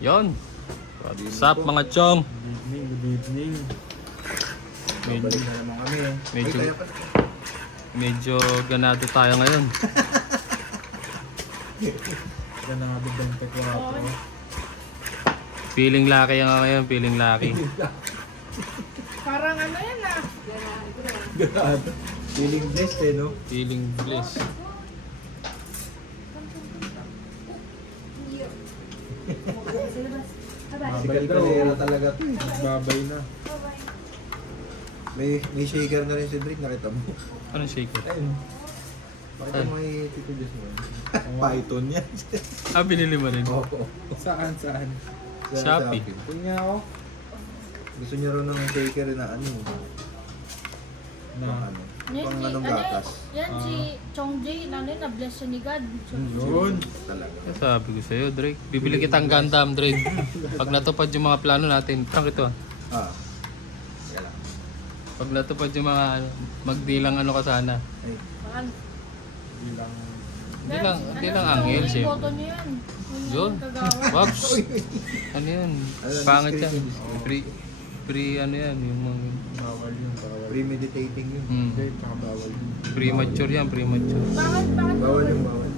Yon. What's up mga chong? Good evening. Babalik na naman kami eh. Medyo ganado tayo ngayon. Ganado 24. Feeling lucky nga ngayon, feeling lucky. Parang ano yan ah. Ganado. Feeling blessed eh, no? Feeling bliss. Babay na talaga to eh. Babay na. May shaker na rin si Drake, nakita mo. Anong shaker? Ayun. Pakita mo kay Tito Diyos mo. Python yan. Binili mo rin. Oo. Saan? Sa Shopee. Punya ako. Gusto niya rin ng shaker na ano. Na ano. Yan Pang si, anong ano gatas. yan si Chong Jay, ano yun, na-bless siya ni God. Yun. Talaga. Sabi ko sa'yo, Drake. Bibili kitang Gundam, Drake. Pag natupad yung mga plano natin, prank ito. Ah. Kaya lang. Pag natupad yung mga magdilang ano ka sana. Ay. Saan? Hindi lang angel, Yung siyempre. boto niyo yan. Yun. Kagawa. Waps. Ano yun? Alam, Pangit yan. discretion. Pre ano yan, yung mga... Bawal yun. Premeditating yun. Hmm. Hindi, bawal yun. Premature yan, premature. Bakit Bawal yung bawal.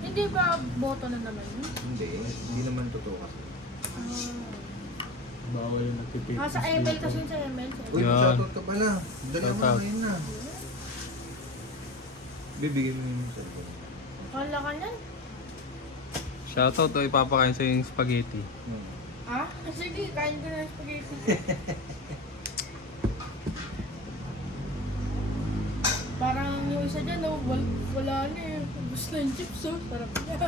Hindi ba boto na naman yun? Hindi naman totoo kasi. Bawal yung nagpipit. Sa ML kasi yun sa ML. Uy, Yan. shoutout ka pala. Dali mo Shoutout. ngayon na. Bibigyan mo yung cellphone. Kala ka yan? Shoutout o ipapakain sa yung spaghetti. Ah? Sige, kain ko na ng spaghetti. Parang yung isa dyan, no, wala na eh. Gusto na yung chips, oh. Sarap yan.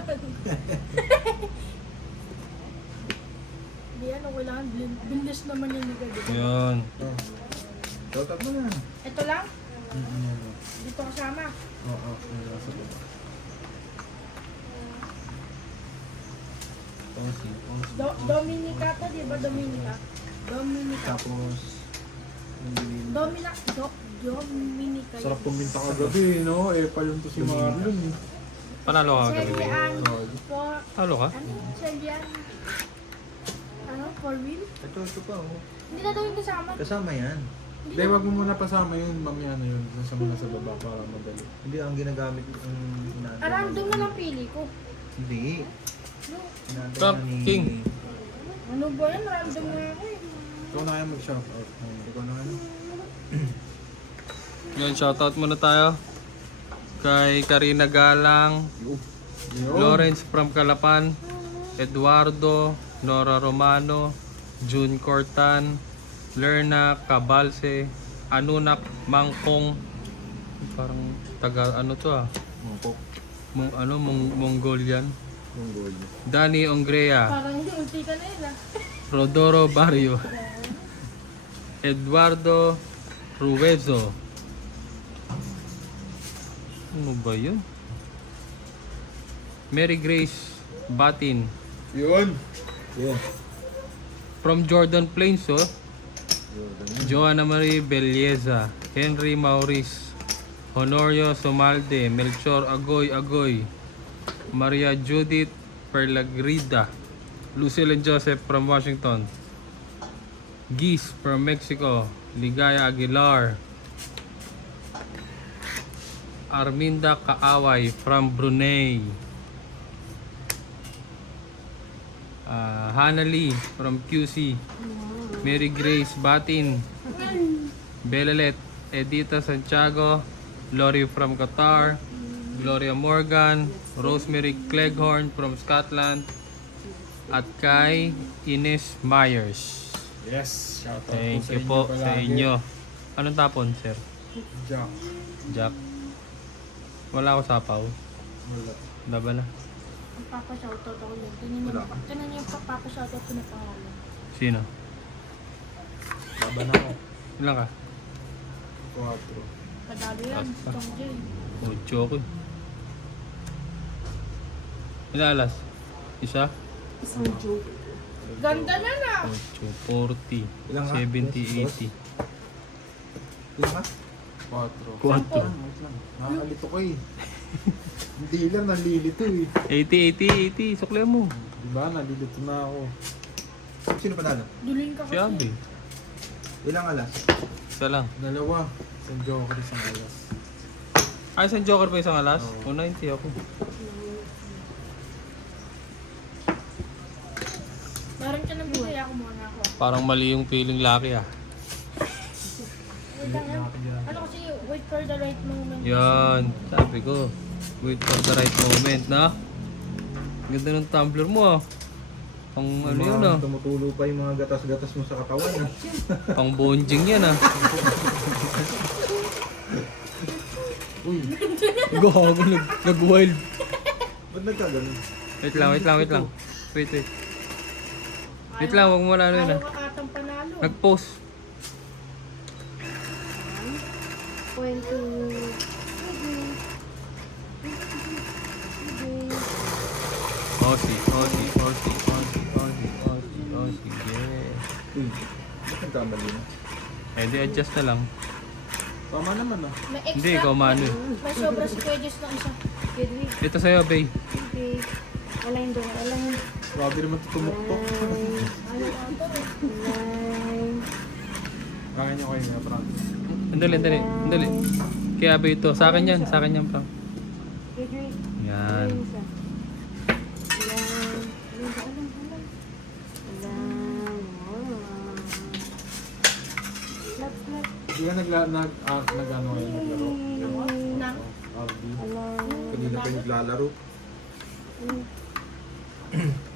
Hindi yan, kailangan binless naman yan ni God. Yun. Shoutout mo na. Ito lang? Dito kasama. Oo, nasa baba. Dominica to, di ba? Dominica. Dominica. Tapos, Dominica. Sarap puminta kagabi, no? Eh, palun to si Marlon. eh. Panalo ka kagabi. Serian. Talo ka? Ano? Serian. Ano? For real? ito pa oh. Hindi na daw yung kasama. Kasama yan. Hindi, wag mo muna pasama yun, mamaya na yun. Nasa muna sa baba para madali. Hindi ang ginagamit yung Random na lang pili ko. Hindi. No. Inaantay Top na ni... King. Ano ba yan? Random na ako eh. Ikaw na kayo mag-shoutout. Ikaw na ano? Yun, shoutout muna tayo. Kay Karina Galang, Lawrence from Calapan, Eduardo, Nora Romano, June Cortan, Lerna Cabalse, Anunak Mangkong, parang taga ano to Mongkok. Mongolian. Monggol. Danny Ongrea, Parang hindi, ulti ka na yun ah. Rodoro Barrio, Eduardo Ruezo. Ano ba yun? Mary Grace Batin. Yun! Yun. From Jordan Plains, oh. Joanna Marie Belleza, Henry Maurice, Honorio Somalde, Melchor Agoy, Maria Judith Perlagrida, Lucille and Joseph from Washington, Geese from Mexico, Ligaya Aguilar, Arminda Kaaway from Brunei, Hannah Lee from QC, Mary Grace Batin, Belalet, Edita Santiago, Lori from Qatar, Gloria Morgan, Rosemary Cleghorn from Scotland, at kay Ines Myers. Yes! Shoutout Thank po you po palagi. sa inyo. Anong tapon, sir? Jack. Jack? Wala ako sapaw. Wala. Laban na. Ang papa-shoutout ako yun. Tinan niyo yung papa-shoutout ko na pangalan. Sino? Laban ako. Ilan ka? 4. Padalo yan, Chong Jay. Ocho ko. Ilan alas? Isa? Isang joke. Ganda na na! 8, 40, Ilan ka? 70, 80. Ilan ka? 4. Kwarto. Nakakalito ko eh. Hindi lang, nalilito eh. 80, 80, 80. Sukle mo. Diba? Nalilito na ako. Sino panalo? Dulin ka Si kasi. Abby. Ilang alas? Isa lang. Dalawa. San Joker isang alas. Ay, isang joker pa isang alas? Oo. 190 ako. Meron ka ng buhay ako muna ako. Parang mali yung feeling lucky ah. Wait lang yan. Ano kasi, wait for the right moment. Yan, sabi ko. Wait for the right moment na. Ganda ng tumbler mo ah. Pang ano yun ah. Tumutulo pa yung mga gatas-gatas mo sa katawan. Ah. Pang bonjing yan ah. Uy! Gago, nag-wild. Ba't nagkaganon? Wait lang. Wait. Wait lang, huwag mo na ano yun Ayaw ah. ka atang panalo. Nag-post. Kwento. Osi. Yeah. Uy, ba't nagkamali na? Eh, di adjust na lang. Tama naman ah. May extra. Hindi, ikaw mano eh. May sobra si Kuya Jess ng isa. Good week. Dito sa'yo, Bay. Okay. Alain doon. Alain. Grabe naman ito tumuktok. Alain. Ano ka ito eh. Alain. Kaya nyo kayo nga, Frank. Andali. Kaya Bay ito. Sa akin yan, Frank. Good week. Yan. Alain isa. Alain. Alain. Alain. Clap, clap. Hindi ka nag-ano kayo naglaro. Na? RB. Alain. Kanina pa yung naglalaro.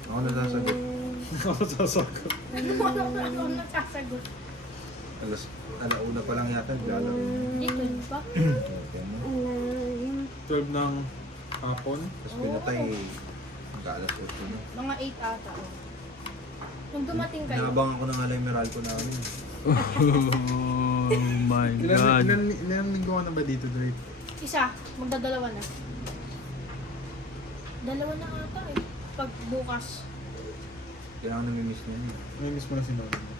Ako nasasagot. Ako sasagot. Ano nagsasagot? Alauna pa lang yata naglalaro. Dito pa? Okay, no? Alain. 12 ng hapon. Tapos pinatay, magkaalas 8 na. Mga 8 ata. Oh. Nung dumating kayo, Naabangan ko na nga lang yung Meralco namin. Oh my God. Ilan linggo ka na ba dito, Drake? isa, magdadalawa na. Dalawa na ata eh. Pag bukas. Kaya ako namimiss na yun. Namimiss mo na si nanay mo.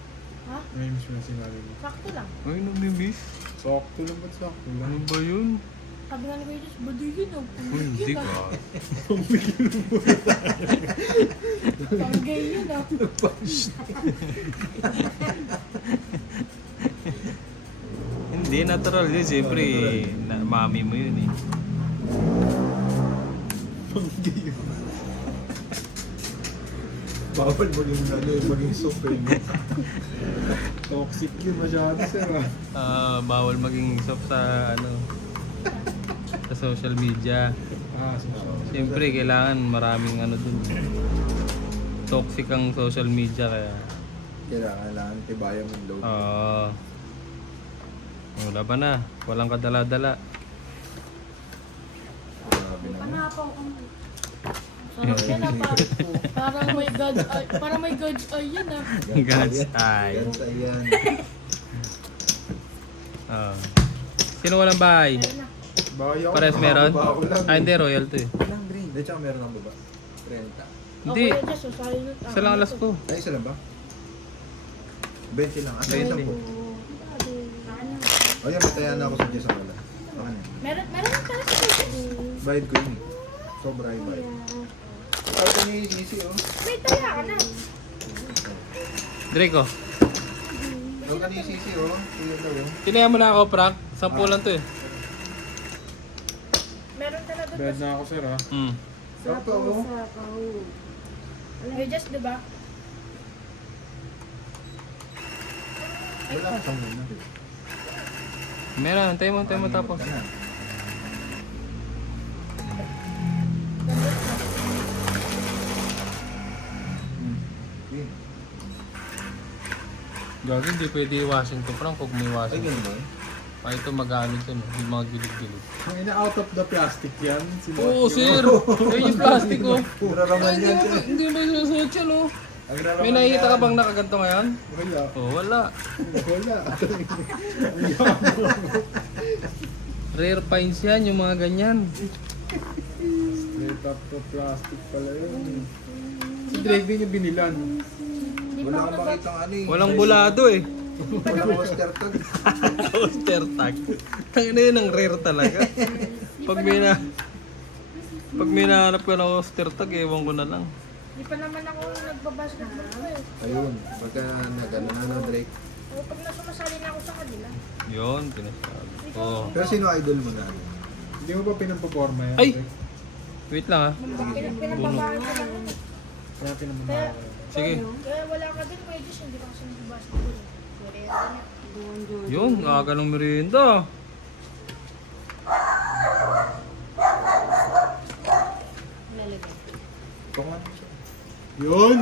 Ha? Namimiss mo na si nanay mo. Sakto lang. Ay, namimiss. Sakto lang ba't sakto lang? Ano ba yun? Sabi nga ni Kuya Jess, baduyin oh. Uy, hindi ka. Panggay yun oh. Hindi, natural yun. Siyempre, mami mo yun eh. Bawal maging soft eh. Toxic yun masyado, sir ah. Bawal maging soft sa sa social media. Siyempre, kailangan maraming ano dun. Toxic ang social media kaya. Kailangan tibayan mo yung load. Wala pa na. Walang kadala-dala. Grabe naman. Panapaw ang... Sarap yan ah, parang may God's eye. Parang may God's eye yan ah. God's eye. God's eye yan. Sino walang bahay? Ayun na. Bayo. Pares meron? Bago lang. Ah, hindi. Royal to eh. Walang green. Hindi, tsaka meron ang baba. 30. Hindi. Oh, Kuya Jess, oh, silent. Isa lang alas ko. Ay, isa lang ba? 20 lang. Asa 20. 10 po. O yan, matayan na ako sa Diyos ang wala. Baka na. Meron na pala si Kuya Jess. Bayad ko yun eh. Sobra yung bayad. Ay, ito niya yung easy oh. May taya ka na. Draco. Huwag ka niya yung easy oh. Tuyod daw oh. Tinaya mo na ako, Frank. 10 lang to eh. Meron ka na doon. Bad na ako, sir ah. Sarap ka oh. Kuya Jess, di ba? Wala ka siyang muna. Meron. Antay mo tapos. Ka na. Okay. Gagi, hindi pwede iwasin to, Frank. Huwag mo Ay, iwasin. ganun ba eh? Ay, ito mag-ano ito, no? Yung mga gilid-gilid. Ang ina out of the plastic yan. Oo, sir! Ayun yung plastic, oh. Nararamay yan siya. Hindi mo sinusuot yan, oh. Ang nararamay May nakikita ka yan. bang nakaganto ngayon? Wala. Oh, wala. Wala. Rare finds yan, yung mga ganyan. Straight up to plastic pala yun. Si Drake din yung binilan. Hindi pa Wala ako akong makitang ano eh. Walang bulado, eh. Walang poster tag. Poster tag. Tangina yun ang rare talaga. Pag may nahanap ka ng poster tag, ewan ko na lang. Di pa naman ako nagbabasketball ko eh. Ayun, pagka nag-ano na Drake. O pag nasumasali na ako sa kanila. Yun, pinasabi. Oh. Pero sino idol mo na? Hindi mo ba pinapaporma yan? Ay! Drake? Wait lang ah. Pinababaan ko lang yun. Kaya pinamamahal. Sige. Kaya wala ka din, Kuya Jess, hindi ka kasi nagbabasketball eh. Doon, Jojo. Yun, aga ng merienda. Lalagay. Tungan mo siya. Yun!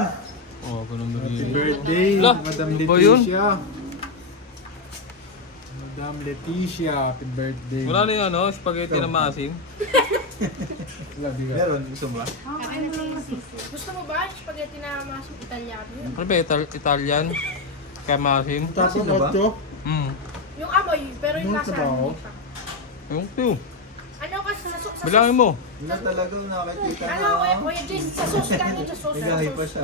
Oh, aga ng Happy merienda. birthday, Lah, Madam ano ba yun? Leticia. Madam Leticia, happy birthday. Wala na yung ano, spaghetti na maasim. Love you. Meron, gusto mo? Kakain mo lang masisi. Gusto mo ba spaghetti na masong Italiano yun? Ano ba, Italian? Kaya maasim? Tapos Sino ba? otso. Hmm. Yung amoy, pero yung Yung lasa trabaho? hindi pa. Yung two. Ano kasi sa Bilangin mo. Wala talaga nakakita Ano, Kuya Jess, sa sauce lang yun, sa sauce. Nagahay sa pa sauce. siya.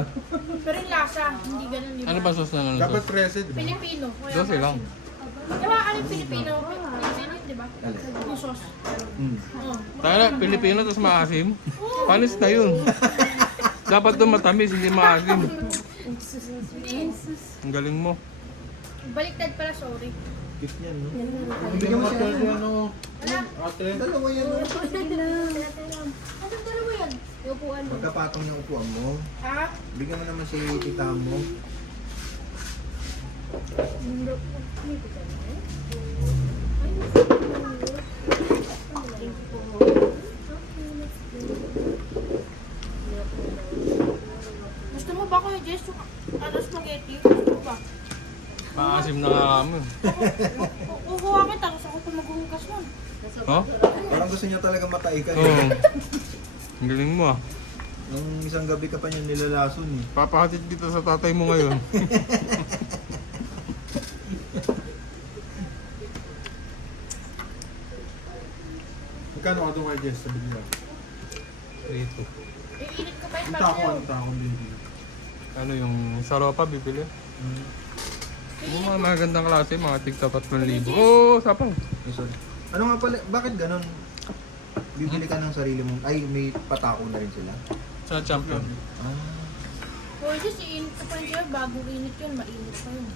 Pero yung lasa, hindi ganun, di ba? Ano ba sauce na ano? Dapat present. Pilipino. Kuya Sauce lang. Di ba, ano yung Pilipino? Pilipino yun, di ba? Alin? Yung sauce. Oh. Tayo na, Pilipino tapos maasim. Panis na yun. Dapat doon matamis, hindi maasim. Ang galing mo. Baliktad pala, sorry. Cute niyan, no? Bigyan mo siya ano. Ano? Ate. Dalawa yan, no? Ano dalawa yan? Yung upuan mo. Magkapatong yung upuan mo. Ha? Bigyan mo naman si tita mo. Gusto mo ba, Kuya Jess, yung ano, spaghetti? Gusto mo ba? Maasim na nga kami. Kukuha kita, gusto ko pa maghuhugas nun. Oh? Parang gusto niya talaga mataikan. Oo. Ang galing mo ah. Nung isang gabi ka pa niya nilalason eh. Papahatid kita sa tatay mo ngayon. Magkano ka doon kay Jess sa bigla? Dito. Iinit ko pa yung Ang tako, pasayo. ang tako baby. Ano yung saropa bibili? Yung mga magandang klase, mga tigta 3,000. Oo, sapang. Eh, sorry. Ano nga pala, bakit ganon? Bibili ka ng sarili mong, ay may patako na rin sila. Sa champion. Ah. Kuya Jess, iinit ko pa yun sa'yo. Bago init yun, mainit pa yun.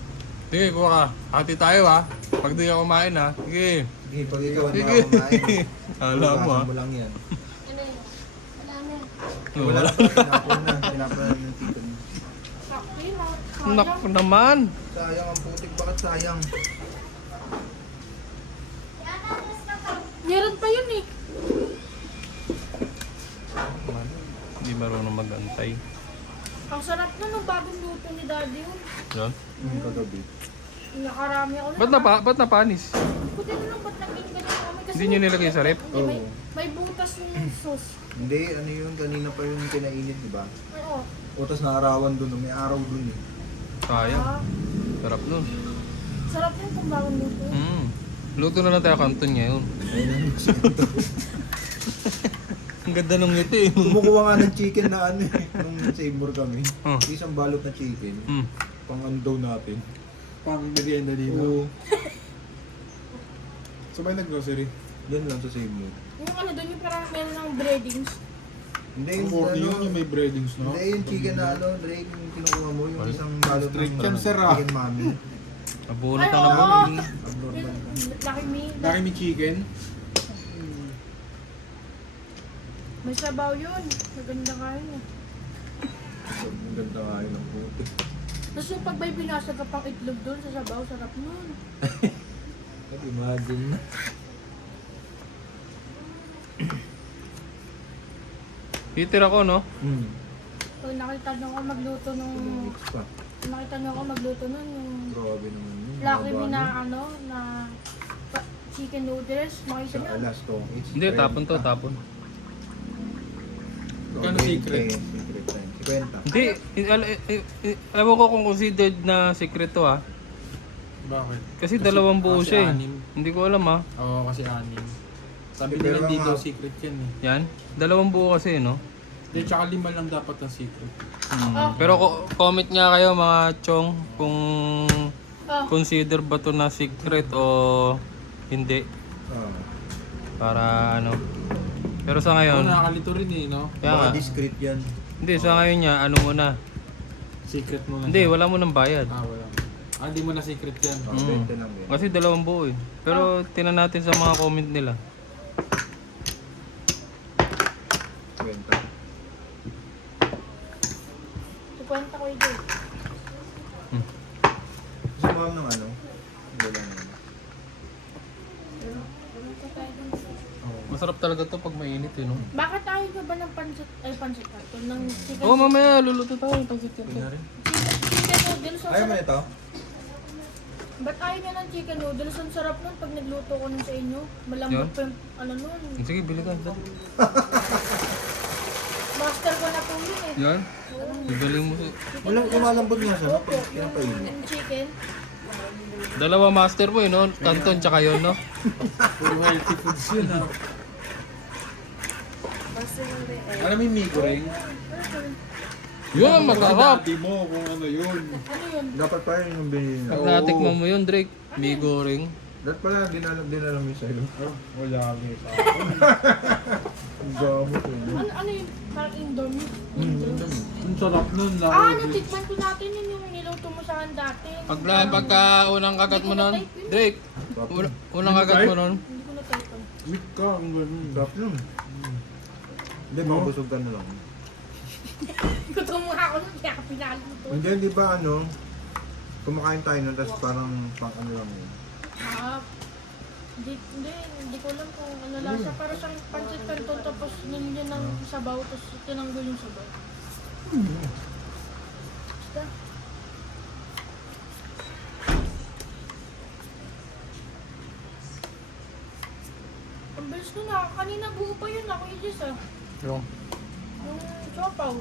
Sige, kuha ka. Hati tayo ha. Pag di ka kumain ha. Sige. Sige, pag ikaw ang Sige. kumain. Alam mo ha. Hugasan mo lang yan. Ano yun? Wala na. Wala Wala. na, tinapon na. Tinapon na yung tito mo. Sakto yun, ah. Naku naman. Sayang ang putik, bakit sayang? Meron pa yun eh. Hindi marunong mag-antay. Ang sarap na nung bagong luto ni Daddy yun. Yan. Kagabi. Nakarami ako. Ba't napanis? Buti na lang, ba't naging ganyan kami? Kasi Hindi nyo nilagay sa rep? Hindi, may, Oo. may butas yung sauce. Hindi, ano yun, kanina pa yung pinainit, di ba? Oo. Utos na arawan dun, may araw dun eh. Sayang. Ah, Sarap nun. sarap yun kung bagong luto. Luto na lang tayo kanton ngayon. Ang ganda nung ngiti. Kumukuha nga ng chicken na ano eh, nung Seymour kami. Oh. Isang balot na chicken, pang ano daw natin. Pang merienda dito. Oo, So may nag-grocery? yan lang sa Seymour. Yung ano doon, yung parang meron ng breadings. Hindi, Ang yung order ano, yun, yung may breadings, no? hindi yung chicken na ano, Drake, yung kinukuha mo, yung isang balot Straight ng yan, sir, ah. chicken mami. Nabunot Ay, na oo. naman. Abnormal. Lucky me. Laki may chicken. May sabaw yun. Maganda kain eh. Ang ganda nga yun ang putik. Tapos yung pag may binasag ka pang itlog doon sa sabaw, sarap nun. Imagine. Peter ako no? Pag nakita nyo ako magluto nung... Mix pa. Nakita nyo ako magluto nun, yung... Grabe naman yun. Lucky me Haba, na no? ano, na... chicken noodles. Makita Sa nyo? alas to. Hindi, tapon to, tapon. Kano secret? Secret time. 50. Hindi, ewan ko kung considered na secret to ha. Bakit? Kasi dalawang buo kasi siya eh. anim. Hindi ko alam ha. Oo, kasi anim. Sabi Pero nila dito, nga- secret yan eh. Yan, dalawang buo kasi no. Hindi, tsaka 5 lang dapat ang secret. Pero comment nga kayo mga chong kung Oh, consider ba to na secret o hindi. Ah. Para ano. Pero sa Oo, ngayon, nakakalito rin eh, no? kaya nga, Baka discreet yan. Hindi, sa ngayon niya, ano mo na. Secret mo na. Hindi, wala mo nang bayad. Ah, wala. Ah, di mo na secret yan. Oh, 20 lang yan. Kasi 2 buo eh. Pero tinan natin sa mga comment nila. 20. 50 ko ito. Gusto mo ng ano? Wala naman. Masarap talaga to pag mainit eh, no? Bakit tayo ka ba ng pansit, ay pansit nato, ng chicken? Oo, mamaya luluto tayo. Pansit yan. Pwede na rin. Chicken noodles, ang Ayaw mo sarap. nito? Ba't ayaw niya ng chicken noodles? Ang sarap nun pag nagluto ko nun sa inyo. Malambot Yun? pa yung ano nun. Sige, bili ka. Dali. Master ko na po yun eh. Yan. Igaling mo. Walang kumalambot nga siya, no? Opo, Pag pinapainit. yung chicken. Dalawa master mo eh, no? Canton tsaka yun, no? Puro healthy foods yun ha. Alam mo yung Migo ring? Yun ang masarap. Dati mo kung ano yun. Ano yun? Dapat pa rin yung binili na. Pag natikman mo yun, Drake, Migo ring. Dapat pala, dinalam yung sa'yo. Oh, wala kami sa Ang gamot eh. Ano yun? Parang Indomie. Ang sarap nun. Natikman ko natin yun yung niluto mo sa akin dati. Pagka unang kagat mo nun, Drake, unang kagat mo nun, Hindi ko na-type. Weak ka, ang ganun. Sarap yun. Hindi, mabusog ka na lang. Gutom mo ako nun, kaya ka pinalo to. Hindi, di ba ano, kumakain tayo nun, tapos parang pang ano lang yun. Hindi ko alam kung ano lasa. Para siyang pancit canton tapos nilagyan ng sabaw tapos tinanggol yung sabaw. Basta. Ang bilis ko na. Kanina buo pa yun ako yung ah. yung Yung chopaw.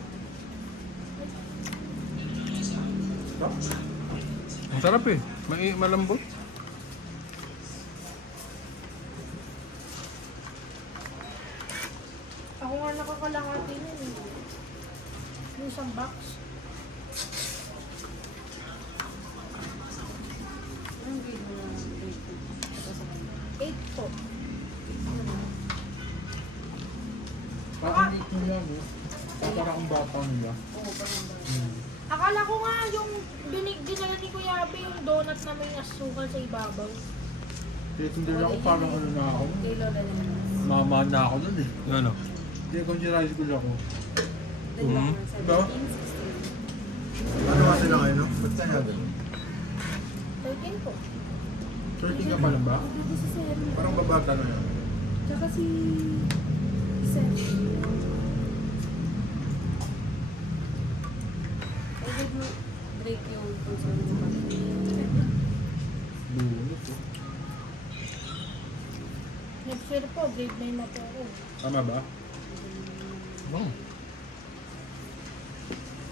ang sarap eh. Malambot. Ako nga nakakalahati nun eh. Yung isang box. Anong grade mo na grade ko? 8 po. Parang ito yan eh. Parang ang bata nila. Oo, parang ba? Akala ko nga yung dinala ni Kuya Abe yung donut na may asukal sa ibabaw. Kaya hindi ako parang ano na ako. Kay Lola na naman. Mama na ako nun eh. Yung ano? Hindi ako yung high school ako. Diba? Diba? 17, 16. Ano kasi lang ngayon, no? Ba't kaya ganun? 13 po. 13 ka pa lang ba? Dito si Sir. Parang babata na yan. Tsaka si Sir. Ay, grade mo break yung console mo pa. Bunot eh. Next year po, grade 9 na po ako. Tama ba?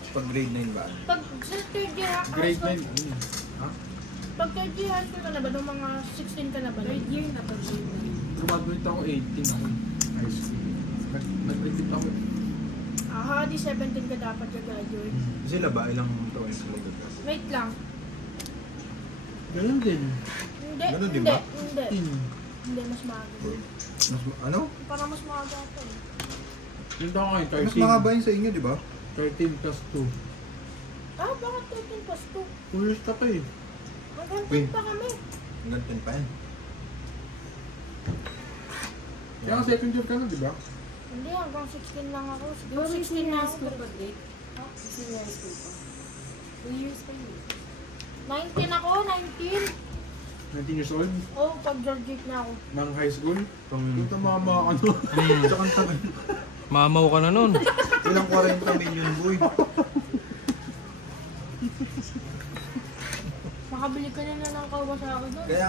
Pag grade 9 ba? Pag sa third year high Grade school, 9. Ha? pag third year high school ka na ba? Nung mga 16 ka na ba? Third year na pag grade 9. Graduate ako 18 ako. High school. Nag-repeat ako. Aha, di 17 ka dapat graduate. Sila ba? Ilang taon sila gagas? Wait lang. Ganun din. Hindi, Ganun din hindi, ba? hindi. 18. Hindi, mas maaga. Ano? Parang mas maaga ako eh. Yung taon kayo, Mas 13. mahaba yun sa inyo, di ba? 13 plus 2. Ah, bakit 13 plus 2? 2 years ka pa eh. Hanggang Wait. 10 pa kami. Hanggang 10 pa yan. Kaya nga second year ka na, di ba? Hindi, hanggang 16 lang ako. Di ba may 16 senior na high ako. school pa grade? Ha? Senior high school pa. 2 years pa yun. 19 ako, 19. 19 years old. Oh, pag graduate na ako. Ng high school. Pang- Punta mama ka no. Tsaka ang tagal. Mamaw ka na nun. Ilang 40 million, boy. Makabili ka na ng Kawasaki doon. Kaya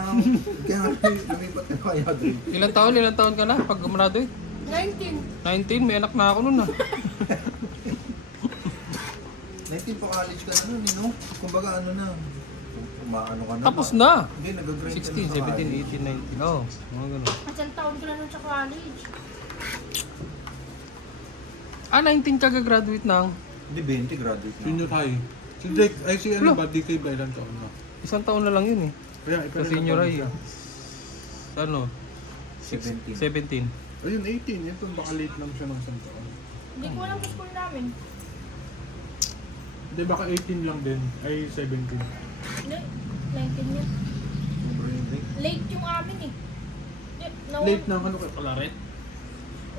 lumipat na kaya doon. Ilang taon ka na pag gumraduate? 19. 19, may anak na ako nun ah. 19 pa college ka na nun, no? Kumbaga ano na. Umaano ka na. Tapos na. Hindi, nag-grind ka 16, na sa 17, 18, 19. Oo, mga ganun. Isang taon ko na nun sa college. Ah, 19 ka gagraduate ng Hindi, 20 graduate na. Junior high. Si Drake, ay si ano ba, DK ba ilang taon na? isang taon na lang yun eh. Kaya Sa senior high. Ano? 17. 17. Ayun, 18. Ito, baka late lang siya ng isang taon. Hindi ko alam sa school namin. Hindi, baka 18 lang din. Ay, 17. Hindi, 19 yan. Late yung amin eh. Late na ano kay Claret?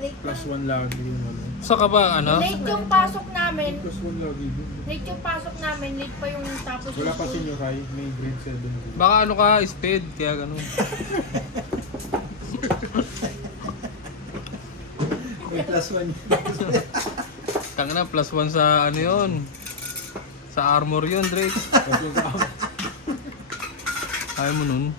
Late Plus na. 1 lagi yung ano. Sa ka ba, ano? Late yung pasok namin. Plus 1 lagi din. Late yung pasok namin. Late pa yung tapos Wala yung pa school. senior high, may grade 7 din. Baka ano ka, speed, kaya ganun. May plus 1. Tanga na, +1 sa ano yun. Sa armor yun, Drake. Kasi Kaya mo nun.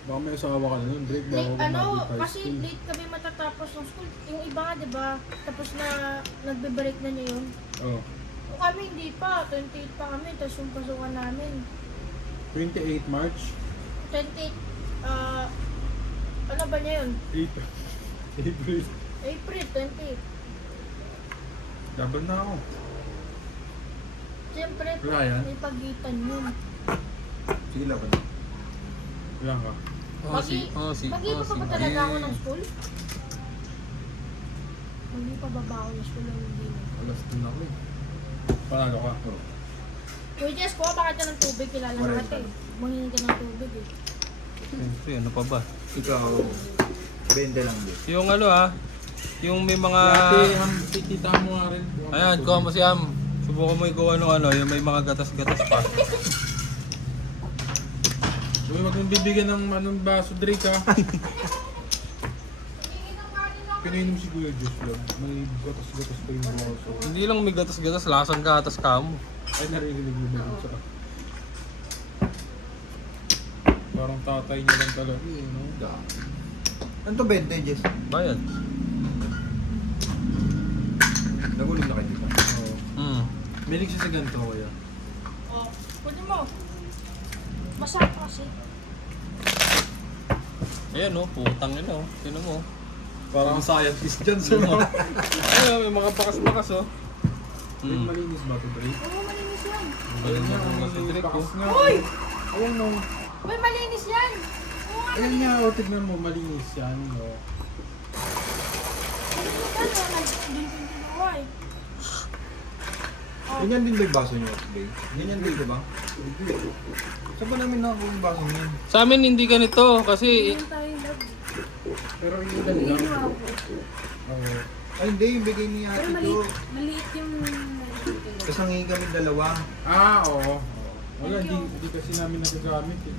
baka may asawa ka na nun, Drake. Baka Late, ano, kumabit high kasi school. late kami matatapos ng school. Yung iba, di ba, tapos na nagbe-break na niya yun. Oh. Yung kami hindi pa, 28 pa kami, tapos yung pasukan namin. 28 March. 28, ano ba niya yun? April. April 28. Laban na ako. Siyempre, Wala yan? may pagitan yun. Sige lang. Wala ka. Magi pa ba talaga ako ng school? Magi pa ba ako ng school o hindi na? Alas 2 na ako eh. Panalo ka. Kuya Jess, kuha bakit ka ng tubig? Kilala mo Wala natin. Mangingin ka ng tubig eh. Siyempre, ano pa ba? Ikaw, 20 lang din. Yung ano yung may mga... Ate, titita mo nga rin. Ayan, kuha mo si Am. Subukan mo ikaw ano, yung may mga gatas-gatas pa. Uy, wag mong bibigyan ng anong baso, Drake ha. Pinainom si Kuya Diyos lang. May gatas-gatas pa yung baso. Hindi lang may gatas-gatas, lasang gatas ka mo. Ay, naririnig mo ba dun sa... Parang tatay niya lang talaga eh, no? Ano to 20, Jess? Bayad. Nagulog na kayo dito. Oo. Hmm. Milig siya sa ganito kaya. Oh, pwede mo. Masarap kasi. Ayan putang yun Tinan mo. Parang scientist dyan, sir. Ayun, may mga bakas-bakas Drake, malinis ba ito, Drake? Oo, malinis yan. Ayun nga, nga, ang si Drake bakas nga. Uy! Ayan no. Uy, malinis yan! Oo nga, Ayan nga, tignan mo, malinis yan, no. Ganyan din ba yung baso niyo today? Ganyan din, di ba? Saan ba namin nakakuha yung baso niyo? Sa amin hindi ganito kasi Pero yun lang. Oo. Ay hindi, yung bigay ni Pero ate ko. maliit yung... Tapos nangingi kami dalawa. Ah, oo. Wala, hindi kasi namin nagagamit eh.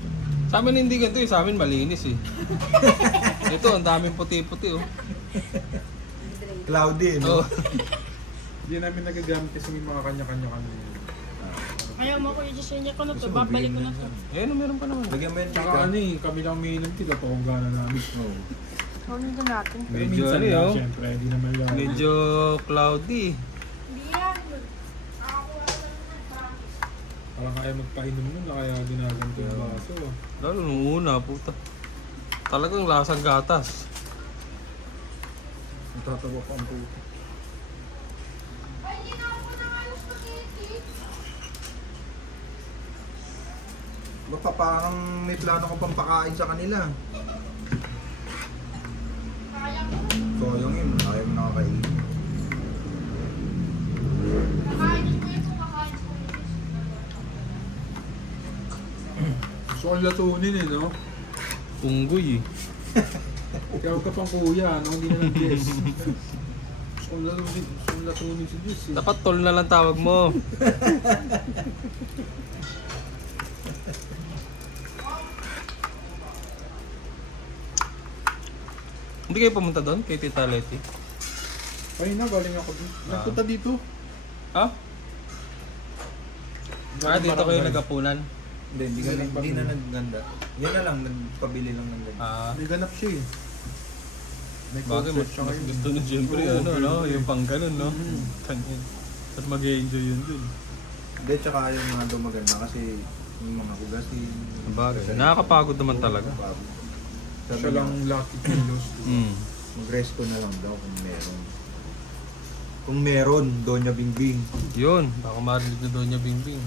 sa amin hindi ganito sa amin malinis Ito, ang daming puti-puti Cloudy, no? Oh. Hindi namin nagagamit kasi may mga kanya-kanya kami. Ayaw mo ko yung sinya ko na to, Gusto mo, babalik ko bigyan na mo to. yan. Ayun, meron pa naman. Lagyan mo yan, Tsaka Chika. ano eh, kami lang may nagtila, tongga na namin. Oo. Kunin ko natin. Pero Medyo minsan ano lang, yun. syempre, hindi naman lang. Medyo cloudy. Hindi yan. Nakakuha ko lang ng baso. Parang kaya magpainom nun, na kaya ginaganto yung baso. Ah. Lalo nung una, puta. Talagang lasang gatas. Natatawa pa ang puto. Ay, hindi na ako na ngayon spaghetti. Baka parang may plano ko pang pakain sa kanila. Kaya ko. Sayang yun, ayaw mo nakakain. Kakainin ko yun kung kakain ko yun. Gusto kong latunin eh, no? Unggoy Ikaw ka pang kuya, no? Hindi na nag-guess. Gusto kong latunin si Diyos eh. Dapat tol na lang tawag mo. Hindi kayo pumunta doon kay Tita Letty? Ay na, galing ako dito. Nagpunta dito. Ha? Dito kayo nagapunan? Hindi na nagganda. Yan na lang, nagpabili lang ng ganyan. May ganap siya eh. May Bagay, mas, concert siya mas ngayon. gusto nun siyempre, Oo, no? Yung pang ganun, no? Kanyan. At mag-enjoy yun dun. Hindi, tsaka yung mga daw maganda kasi yung mga hugasin. Bagay. Nakakapagod naman talaga. Sabi Siya lang lucky kilos. Mm. mag-resto na lang daw kung meron. Kung meron, Doña Bingbing. Yun, baka marinig na doon niya Bingbing.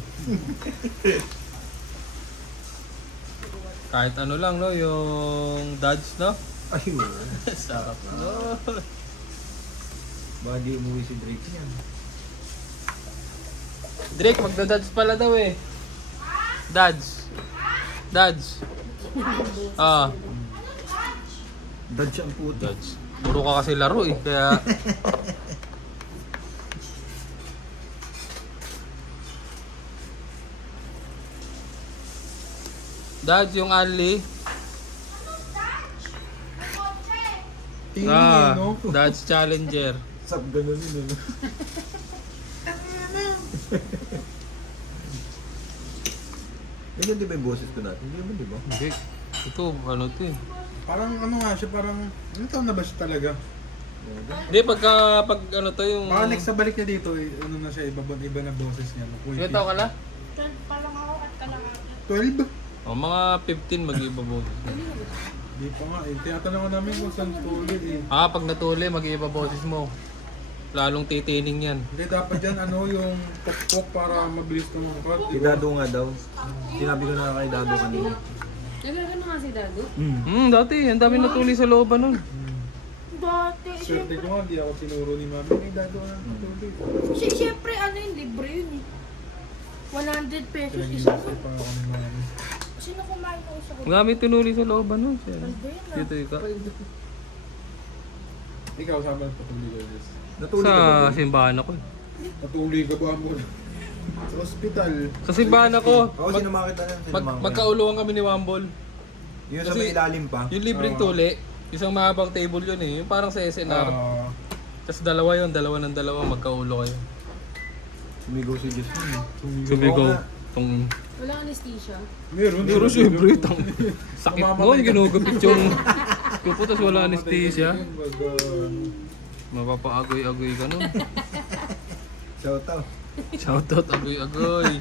Kahit ano lang, no? Yung dads, no? Ayun. Sarap no. Baka di umuwi si Drake niyan. Drake, magda-dodge pala daw eh. Dodge. Dodge. Ah, Dodge ang puto. dodge. Puro ka kasi laro eh, kaya... Dodge yung Ali. Tingin Ah, no? Dodge Challenger. Sab ganun yun. Ano? Ganyan di ba yung boses ko natin? Hindi naman di ba? Hindi. Ito, ano to eh. Parang ano nga siya, parang... Ano taon na ba siya talaga? Hindi, pag ano to yung... Baka next sa balik niya dito, ano na siya, iba na boses niya. Ilan taon ka na? 12 pa lang ako at kalahati. 12? O, mga 15 mag-iiba boses. Di pa nga eh. Tinatanong ko namin kung saan tuloy eh. Ah, pag natuli, mag-iiba boses mo. Lalong titining yan. Hindi, dapat dyan ano yung pok-pok para mabilis tumangkat. Si Dado nga daw. Sinabi ko na kay Dado kanina. Nagagano nga si Dado? Dati, ang dami natuli sa looban nun. Dati, Swerte ko nga, di ako sinuro ni Mami. Ay, Dado nga tuloy. siyempre ano yun, libre yun eh. 100 pesos isa. Pinag-iisip pa ako ni Mami. Sino kumain ng isa ko? Ang dami tinuli sa looban nun. Siya. Kalbo yun ah. Dito ikaw. Ikaw, saan ba patuloy ka, Jess? Natulog ka ba? Sa Drake? simbahan ako eh. Patuloy ka ba mo? Sa ospital. Sa simbahan ako. Ako sinumakit na yan. Magkauluan kami ni Wambol. Yung sa kasi- may ilalim pa. Yung libreng tuli, isang mahabang table yun eh. Yung parang sa SNR. Ah, Tapos dalawa yun, dalawa ng dalawa, magkaulo kayo. Sumigaw si Jess nun eh. Sumigaw. Oo nga. Tong... Walang anesthesia. meron. Pero siyempre, tong... Sakit Mamamatay nun, ka. ginugapit yung... Kupo, tapos wala anesthesia. Baga, Mapapaagoy-agoy ka nun. Shout out. Shoutout, agoy-agoy.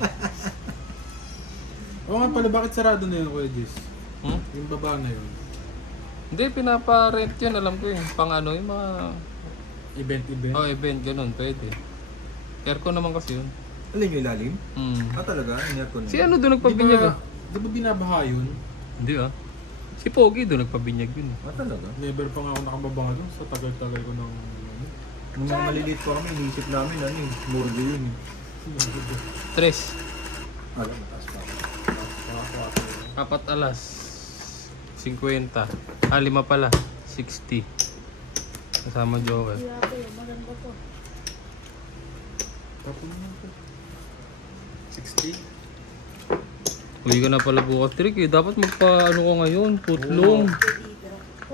Oo nga pala, bakit sarado na yun, Kuya Jess? Hmm? Yung baba na yun. Hindi, pinapa-rent yun, alam ko yun. Pang ano, yung mga... Event. Oh, event, ganun, pwede. Aircon naman kasi yun. Alin yung ilalim? Hmm. Ah talaga? Inyat ko na. Si ano doon nagpabinyag ah? Di ba binabaha yun? Hindi ah. Si Pogi doon nagpabinyag yun. Ah talaga? Never pa nga ako nakababa doon sa tagal-tagal ko ng... Nung mga maliliit pa kami, inisip namin ano eh. Murdo yun eh. Tres. Alam, mataas pa ako. 4 alas. 50. Ah, 5 pala. 60. Kasama Joel. Grabe, maganda to. Tapos naman po. 60? Uwi ka na pala bukas, Trick eh. Dapat magpa-ano ka ngayon, putlong.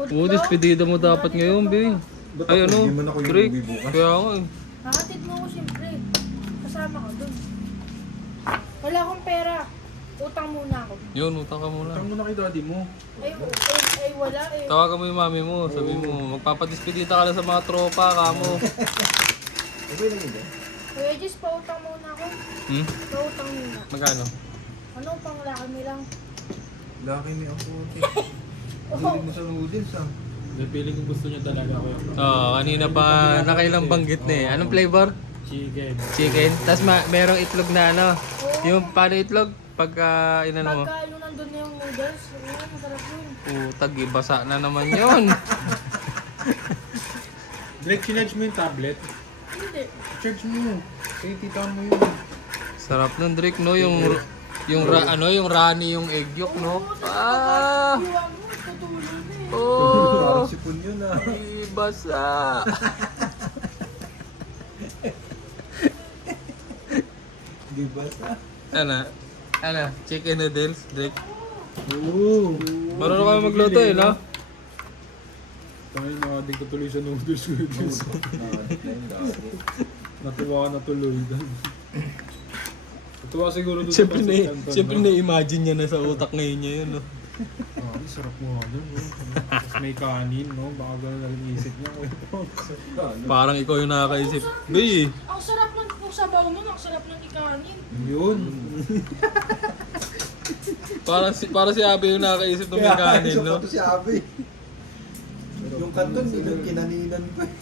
Oo, despedida mo dapat ngayon, be. Ba't Ay ako? ano, Hindi man ako yung Trick. uwi bukas. Kaya nga eh. Nakatid mo ko siyempre. Kasama ka dun. Wala akong pera. Utang muna ako. Yun, utang ka muna. Tama na kay daddy mo. Ay wala eh. Tawagan mo yung mami mo, sabi mo, magpapadespedida ka na sa mga tropa, kamo. Okay lang yun eh. Kuya Jess, pautang muna ako. Hmm? Pautang muna. Magkano? Ano pang laki mo lang? Laki may ako. Hilig mo sa noodles ah. Dahil feeling ko gusto niya talaga ako. Oo, kanina pa nakailang banggit na eh. Anong flavor? Chicken. Chicken. Tapos merong itlog na ano. Yung paano itlog? Pagka inano mo. Pagka yung nandun na yung noodles, yun, masarap yun. Putag, basa na naman yun. Drake, sinarge mo yung tablet. Hindi. Charge mo. Kaya tita mo yun. Sarap nun, Drake, no? Yung yung runny yung egg yolk, no? Ah! Iwan mo, tutulog na eh. Oh! Parang sipon yun ah. Basa! Di ba sa? Ano? Chicken noodles, Drake? Oo. Marunong kami magluto eh, no? Tayo na ating tuloy sa noodles ko yun. Natuwa ka na tuloy. Natuwa siguro doon Siyempre na-imagine niya na sa utak ngayon niya yun, no? Ah, sarap mo nga doon. Tapos may kanin, no? Baka gano'n na rin isip niya. Parang ikaw yung nakakaisip. Bay, Ang sarap ng sabaw mo, ang sarap ng ikanin. Yun. parang si Abe yung nakakaisip ng may kanin, no? Ito si Abe. Yung kanton, kinaninan ko eh.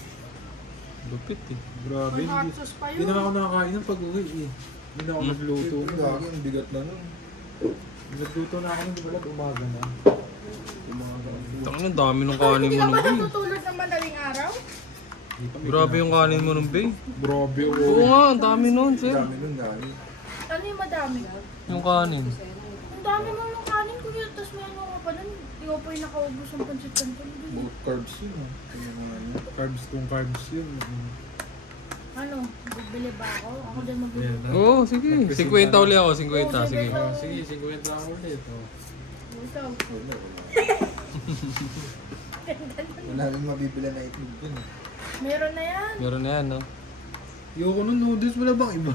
Lupit eh. Grabe. May Hindi hot sauce pa hindi yun. na ako nakakain ng pag-uwi eh. Hindi na ako nagluto. Lagi, ang bigat na nun. Nagluto na ako ng balat umaga na. Yung mga ganun. Ang dami ng kanin Hindi mo ka nung ba Bing. natutulog ng madaling araw? Grabe yung kanin mo nung Bing. Grabe, Oo nga, ang dami nun, sir. Dami nun, dami. Ano yung madami? Yung kanin. Ang dami mo ng kanin ko yun, tapos may ano ka pa nun. Hindi ko pa yung nakaubos ang pancit canton. Both carbs yun. Yung mga ano. Carbs kung carbs yun. Ano, bibili ba ako? Ako din magbibili. Ayan. Oo, sige. 50 uli ako, 50. Sige. Oh, sige, 50 ako ulit. Oh. Ikaw. Wala, wala. Wala rin mabibila na itlog dun. Meron na yan. Meron na yan, no? Ayoko ng noodles, wala bang iba?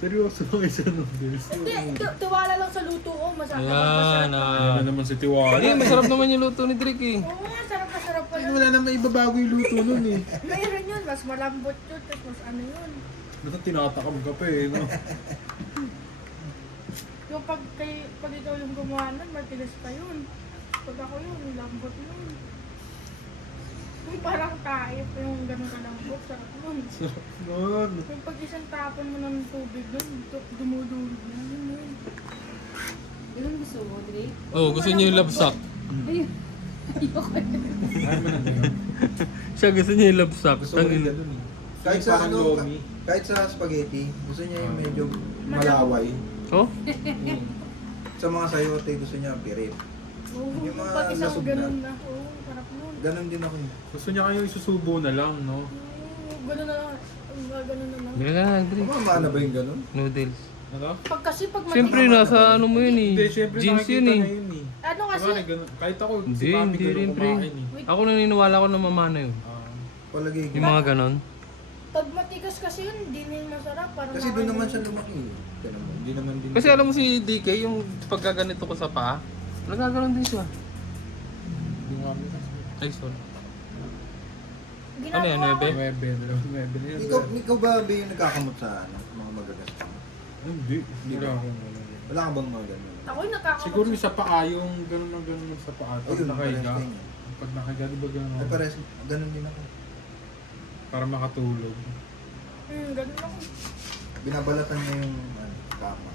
Seryoso ba kayo sa noodles? Hindi, tiwala lang sa luto ko. Masarap Ayan, Ano naman si Tiwala? Hindi, masarap naman yung luto ni Drake eh. Oo nga, sarap na sarap pa Ay, yun. wala naman ibabago yung luto nun eh. Mayroon yun, mas malambot yun, tapos mas ano yun. Basta tinatakam ka pa eh, no? Yung pag ikaw yung gumawa nun, matigas pa yun. Pag ako yun, lambot yun. Yung parang tayo pa yung ganun kalambot, sarap nun. Nun. Yung pag isang tapon mo ng tubig nun, dumudulog na yun. Ganun gusto mo, Drake? Oh, gusto niya yung labsak. Ayun. Ayoko yun. Ay, manang Siya gusto niya yung labsak. Gusto ko rin ganun eh. Kahit sa Parang ano, lomi. kahit sa spaghetti, gusto niya yung medyo malaway. Oh? Sa mga sayote, gusto niya pirit. Oo, Yung mga pag isang lasog ganun na. Oo, sarap nun. Ganon din ako. Gusto niya kayo isusubo na lang, no? Oo, ganun na lang. Ganun na lang. Bili ka na, Drake. Kumamana ba yung ganon? Noodles. Ano? Pag kasi pag Siyempre, nasa ano mo yun Hindi, eh. syempre Jeans nakikita yun eh. na yun eh. Ano kasi, Kumari, ganun. Kahit ako, Hindi, si Mami hindi ganun rin, pre. kumain eh. Ako naniniwala ko na mamana yun. Palagay ko. Yung mga ganon. pag matigas kasi yun, hindi na masarap. Parang Kasi doon naman siya lumaki. Ganun. Hindi naman din. Kasi alam mo si DK, yung pagkaganito ko sa paa, nagkaganon din siya. Hindi nga kami kasi. Ay, sorry. ginagawa Ano yan, ko. Webe? Webe, dalawang webe na yun. Ikaw ba ba yung nagkakamot sa ano, mga magagaspang? Hindi. Wala ba? akong Wala ka bang mga ganon? Ako yung nakakamot. Siguro yung sa paa, yung gano'n na gano'n sa paa. Pag Ayun, parehas nakahiga. kayo niya. Pag nakahiga, di ba gano'n? Ay pares, ganon din ako. Para makatulog. Ganun ako. Binabalatan niya yung ano, kama.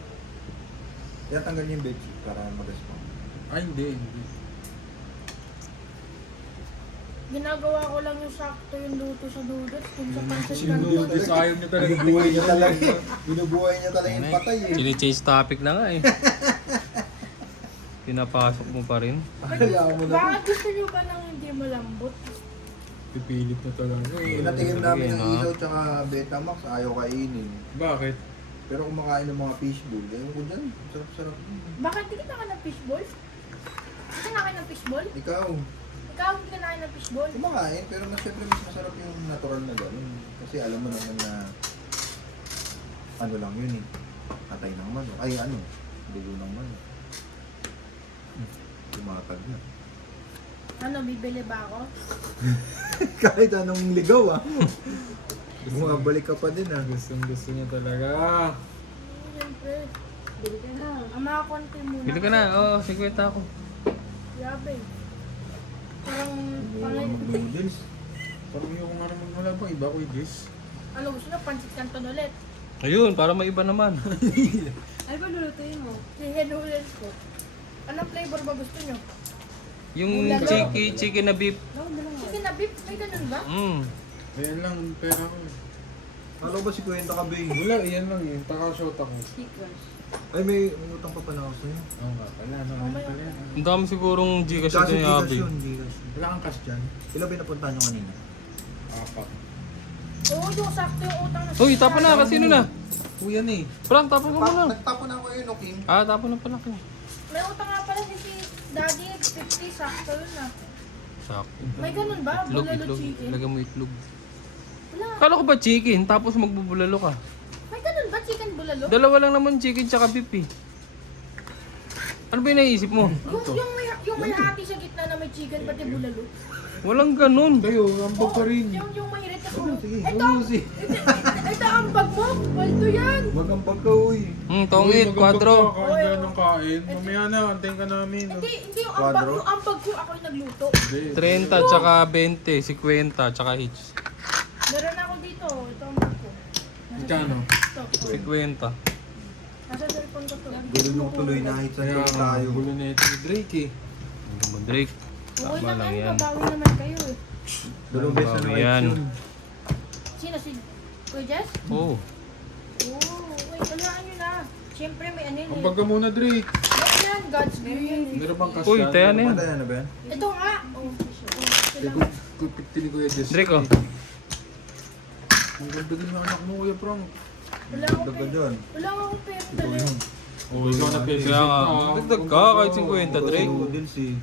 Kaya tanggal niya yung bedsheet para magaspang. Ay, hindi. Ginagawa ko lang yung sakto yung luto sa noodles. Kung sa pancit Sino canton. yun? Ayaw niya talaga. Binubuhay niya talaga. Binubuhay niya talaga yung patay eh. Chine-change topic na nga eh. Pinapasok mo pa rin. Kaya mo na. Bakit gusto nyo ba nang hindi malambot? Pipilit na talaga. Inatingin namin ng Sige, no? isaw tsaka Betamax, ayaw kainin. Bakit? Pero kumakain ng mga fishbowl, ayaw ko dyan. Sarap-sarap. Bakit hindi ka ng fishball? Hindi ka ng fishball? Ikaw, Ikaw hindi ka ng fishball? kumakain, pero mas syempre mas masarap yung natural na gano'n. Kasi alam mo naman na ano lang yun eh. Atay ng manok. Ay ano, dugo ng manok. Tumatag na. Ano, bibili ba ako? Kahit anong ligaw ah. Bumabalik ka pa din ah. Gusto niya talaga. Siyempre. Bili ka na. Ang mga konti muna. Bili ka na, oo, 50 ako. Yabe. Parang, Mura mag-noodles. Parang yung nga naman wala bang iba ko i-dish. ano gusto nyo? Pancit canton ulit. Ayun, para may iba naman. Ano ba lulutuin mo? Chicken noodles ko. Anong flavor ba gusto nyo? Yung chicken na beef. Bawal na lang. Chicken na beef? May ganun ba? Ayan lang, pera ko. Ano ba si Kwenta ka ba eh? Wala, iyan lang yun. Taka-shot ako. Stickers. Ay may utang pa pala ako sa'yo. Oo nga pala, ano pala yan. Ang dami sigurong Gcash Kaso ito ni Abby. yun, Gcash. Wala kang cash dyan? Ilan ba yung napuntahan nyo kanina? Apat. Oo, yung sakto yung utang na. Uy, tapon na, kasino na? Kuya na eh. Frank, tapon ka muna. Nagtapon ako yun, okay? Ah, tapon na pala ko. May utang nga pala si Daddy, 50, sakto yun ah. Sakto. May ganun ba? Itlog, Bulalo itlog. chicken? Lagyan mo itlog. Wala. Kala ko ba chicken, tapos magbubulalo ka? May ganun ba? Chicken bulalo? Dalawa lang naman chicken tsaka beef eh. Ano ba yung naisip mo? Yung may hati sa gitna na may chicken pati bulalo. Walang ganun. Kayo, ambag pa rin. Yung mahirit na Sige, Ito! Ito ang bag mo! Paldo yan! Magampag ka, uy. Tongit, 4. Kain ka ng kain. Mamaya na, antayin ka namin. Hindi yung Quadro? ambag ko ako yung nagluto. Hindi. 30 tsaka 20, 50 tsaka hitch. Meron ako dito. Ito ang bag ko. Magkano? Ito. 50. Nasa cellphone ko to. Gulo nung tuloy na hit sa Kaya tuloy tayo. gulo na ito ni Drake eh. Hanggang mo, Drake. Okay Tama lang lang yan, yan. babawi naman kayo eh. Dalawang beses na Bawi hit yan. yun. Sino si Kuya Jess? Oo. Oo, wait, walaan nyo na. Siyempre may ano yun Ang eh. baga muna Drake. Ano yan, God's will yan eh. Meron bang kasyan? Uy, tayo na yan. Mataya na ba yan? Ito nga. Oh, kailangan. Kupit ni Kuya Jess. Drake, oh. Ang ganda din ng anak mo, Kuya Frank. Wala akong Dagdag pera. doon. Wala akong pera Ito dali. yun. Oh, ikaw na pwede. Kaya nga, dagdag ka kahit 50, Drake. Noodles eh.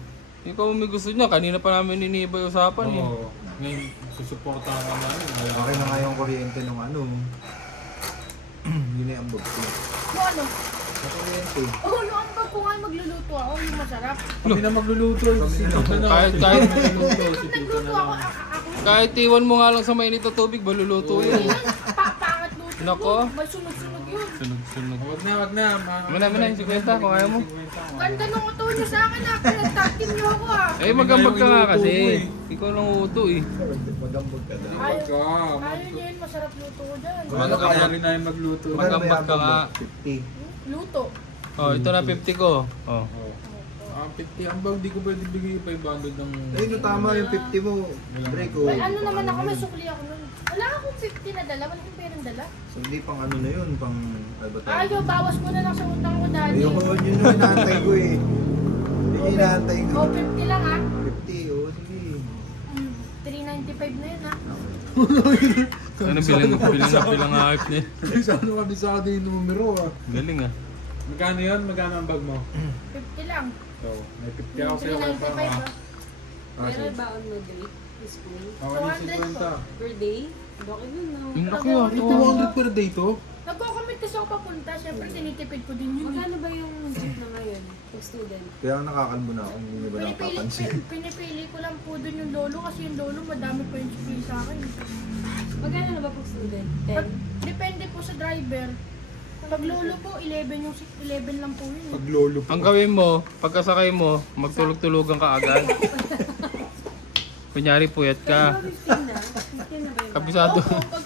Ikaw may gusto niya. Kanina pa namin inibay usapan eh. Oo. Ngayon, susuportahan ka namin. Okay na nga yung kuryente ng ano. Yun na yung ambag ko. Ano ano? Sa kuryente. Oh, ano ang bag ko nga magluluto ako, yung masarap. Kami na magluluto. Si Tito na. Kahit- Si kahit- Tito na magluluto. Si Tito Nagluto na ako, lang. ako. Kahit iwan mo nga lang sa mainit na tubig, maluluto yun. Pangat luto. Nako. yun. May sunog-sunog yun. Sunog-sunog. Wag na, wag na. Muna, 50 kung ayaw mo. Ganda nung uto niyo sa akin ah. Pinag-tactim niyo ako ah. Eh, magambag ka nga kasi. Inuuto Ikaw lang uto eh. Magambag ka na. Wag ka. Ayaw niyo yun, masarap luto ko dyan. Wala ka kaya rin namin magluto. Magambag ka nga. 50. Luto. Oh, ito na 50 ko. Oh. Oh. Ang 50 ang bang di ko pwede bigay 500 ng... Ayun, no, tama yung 50 mo. Drake, oh. May ano naman ako, may sukli ako nun. Wala akong 50 na dala, wala akong perang dala. So, hindi pang ano na yun, pang... Ano ba tayo? Ayaw, bawas mo na lang sa utang ko dali. Ayoko yun yung inaantay ko eh. Yun yung inaantay ko. Oh, 50 lang ah. 50, oh, sige. 395 na yun ah. Ano bilang hype niya? Saan mo kabisado yung numero ah? Galing ah. Magkano yun? Magkano ang bag mo? 50 lang. So, may 50 ako sa'yo. 395 ah. Pero baon mo Drake? School? Ako yung 50. Per day? Bakit yun no? Yung laki ah. Ay, 200 per day to? Nagko-commit kasi ako papunta, syempre tinitipid ko din yun. Magkano ba yung jeep na ngayon? Pag student? Kaya nakakalbo na ako, hindi ba nakapansin. Pinipili ko lang po dun yung lolo kasi yung lolo madami pa yung sukli sa akin. Magkano na ba pag student? Depende po sa driver. Pag lolo po, 11 yung 11 lang po yun. Pag lolo po. Ang gawin mo, pagkasakay mo, magtulog-tulugan ka agad. Kunyari puyat ka. 15 na? 15 na ba yun? Kabisado. Opo,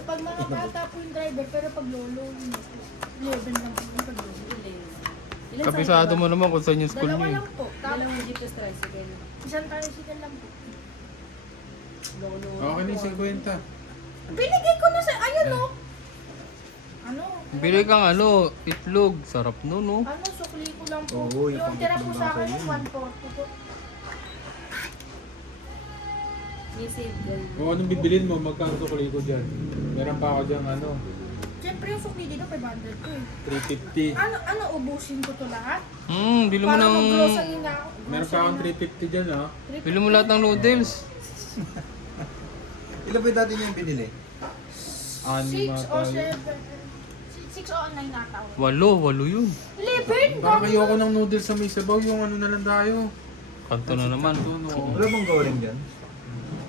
pag mga bata po yung driver, pero pag lolo, 11 lang po yung pag lolo. Ilan Kabisado mo naman kung saan yung school Dalawa niyo eh. lang po. Dalawang jeep tas tricycle. Isang tricycle lang po. Lolo. Okay na yung 50. Binigay ko na sa, ayun no. Ano? Bili kang ano, itlog. Sarap nun, no? Ano, sukli ko lang po. Oo, yung yung tira po sa akin pangkitlog yung na 140 po. May save din. Kung anong bibilin mo, magkano to ko dyan? Meron pa ako dyan ano, Siyempre yung sukli dito 500 ko eh. 350. Ano, ubusin ko to lahat? Bili mo Para ng... mag-grocery na ako. Meron pa akong 350 dyan ah. Bili mo lahat ng noodles. Ilan ba yung dati niya yung binili? 6 6 or 7. 6 o 9 nata. Walo yun. 11! Parang ayoko ng noodles sa may sabaw, yung ano na lang tayo. Kanto na naman. Wala bang gawin dyan?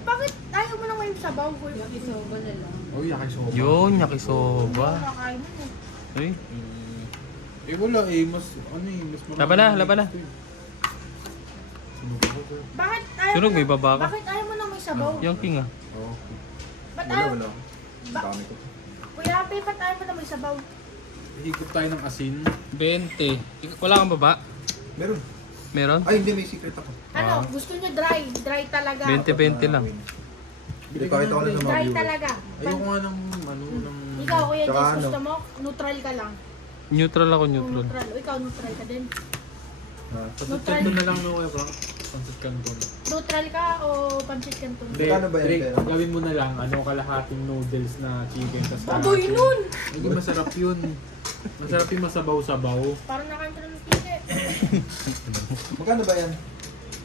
Bakit ayaw mo lang may sabaw ko? Yakisoba na lang. Oh, yakisoba. Yun, yakisoba. Nakakain mo eh. Ay, Eh wala eh, mas ano eh, mas marami. Laban na. Bakit ayaw Sunog, mo may baba ka. Bakit ayaw mo lang may sabaw? yung king ah. Oh. Ba't Wala, ayaw? wala. Ba- Dami ko. Kuya Happy, ba't ayaw mo lang may sabaw? Higop tayo ng asin. 20. Wala kang baba? Meron. Meron? Ay, hindi, may secret ako. Ano, gusto niyo dry? Dry talaga. 20 lang. Hindi, pakita ko lang sa mga Dry viewers. talaga. Ayoko nga ng ano, ng... Ikaw, Kuya Tsaka Jess, ano? gusto mo? Neutral ka lang. Neutral ako, O, neutral. neutral. O, ikaw, neutral ka din. Pancit canton na lang no, kuya bro. Pancit canton. Neutral ka o pancit canton? Hindi, Magkano ba yan, Drake, pera? gawin mo na lang, ano, kalahating noodles na chicken. Tas Baboy nun! Hindi, masarap yun. Masarap yung masabaw-sabaw. Parang nakain ka na ng pili. Magkano ba yan?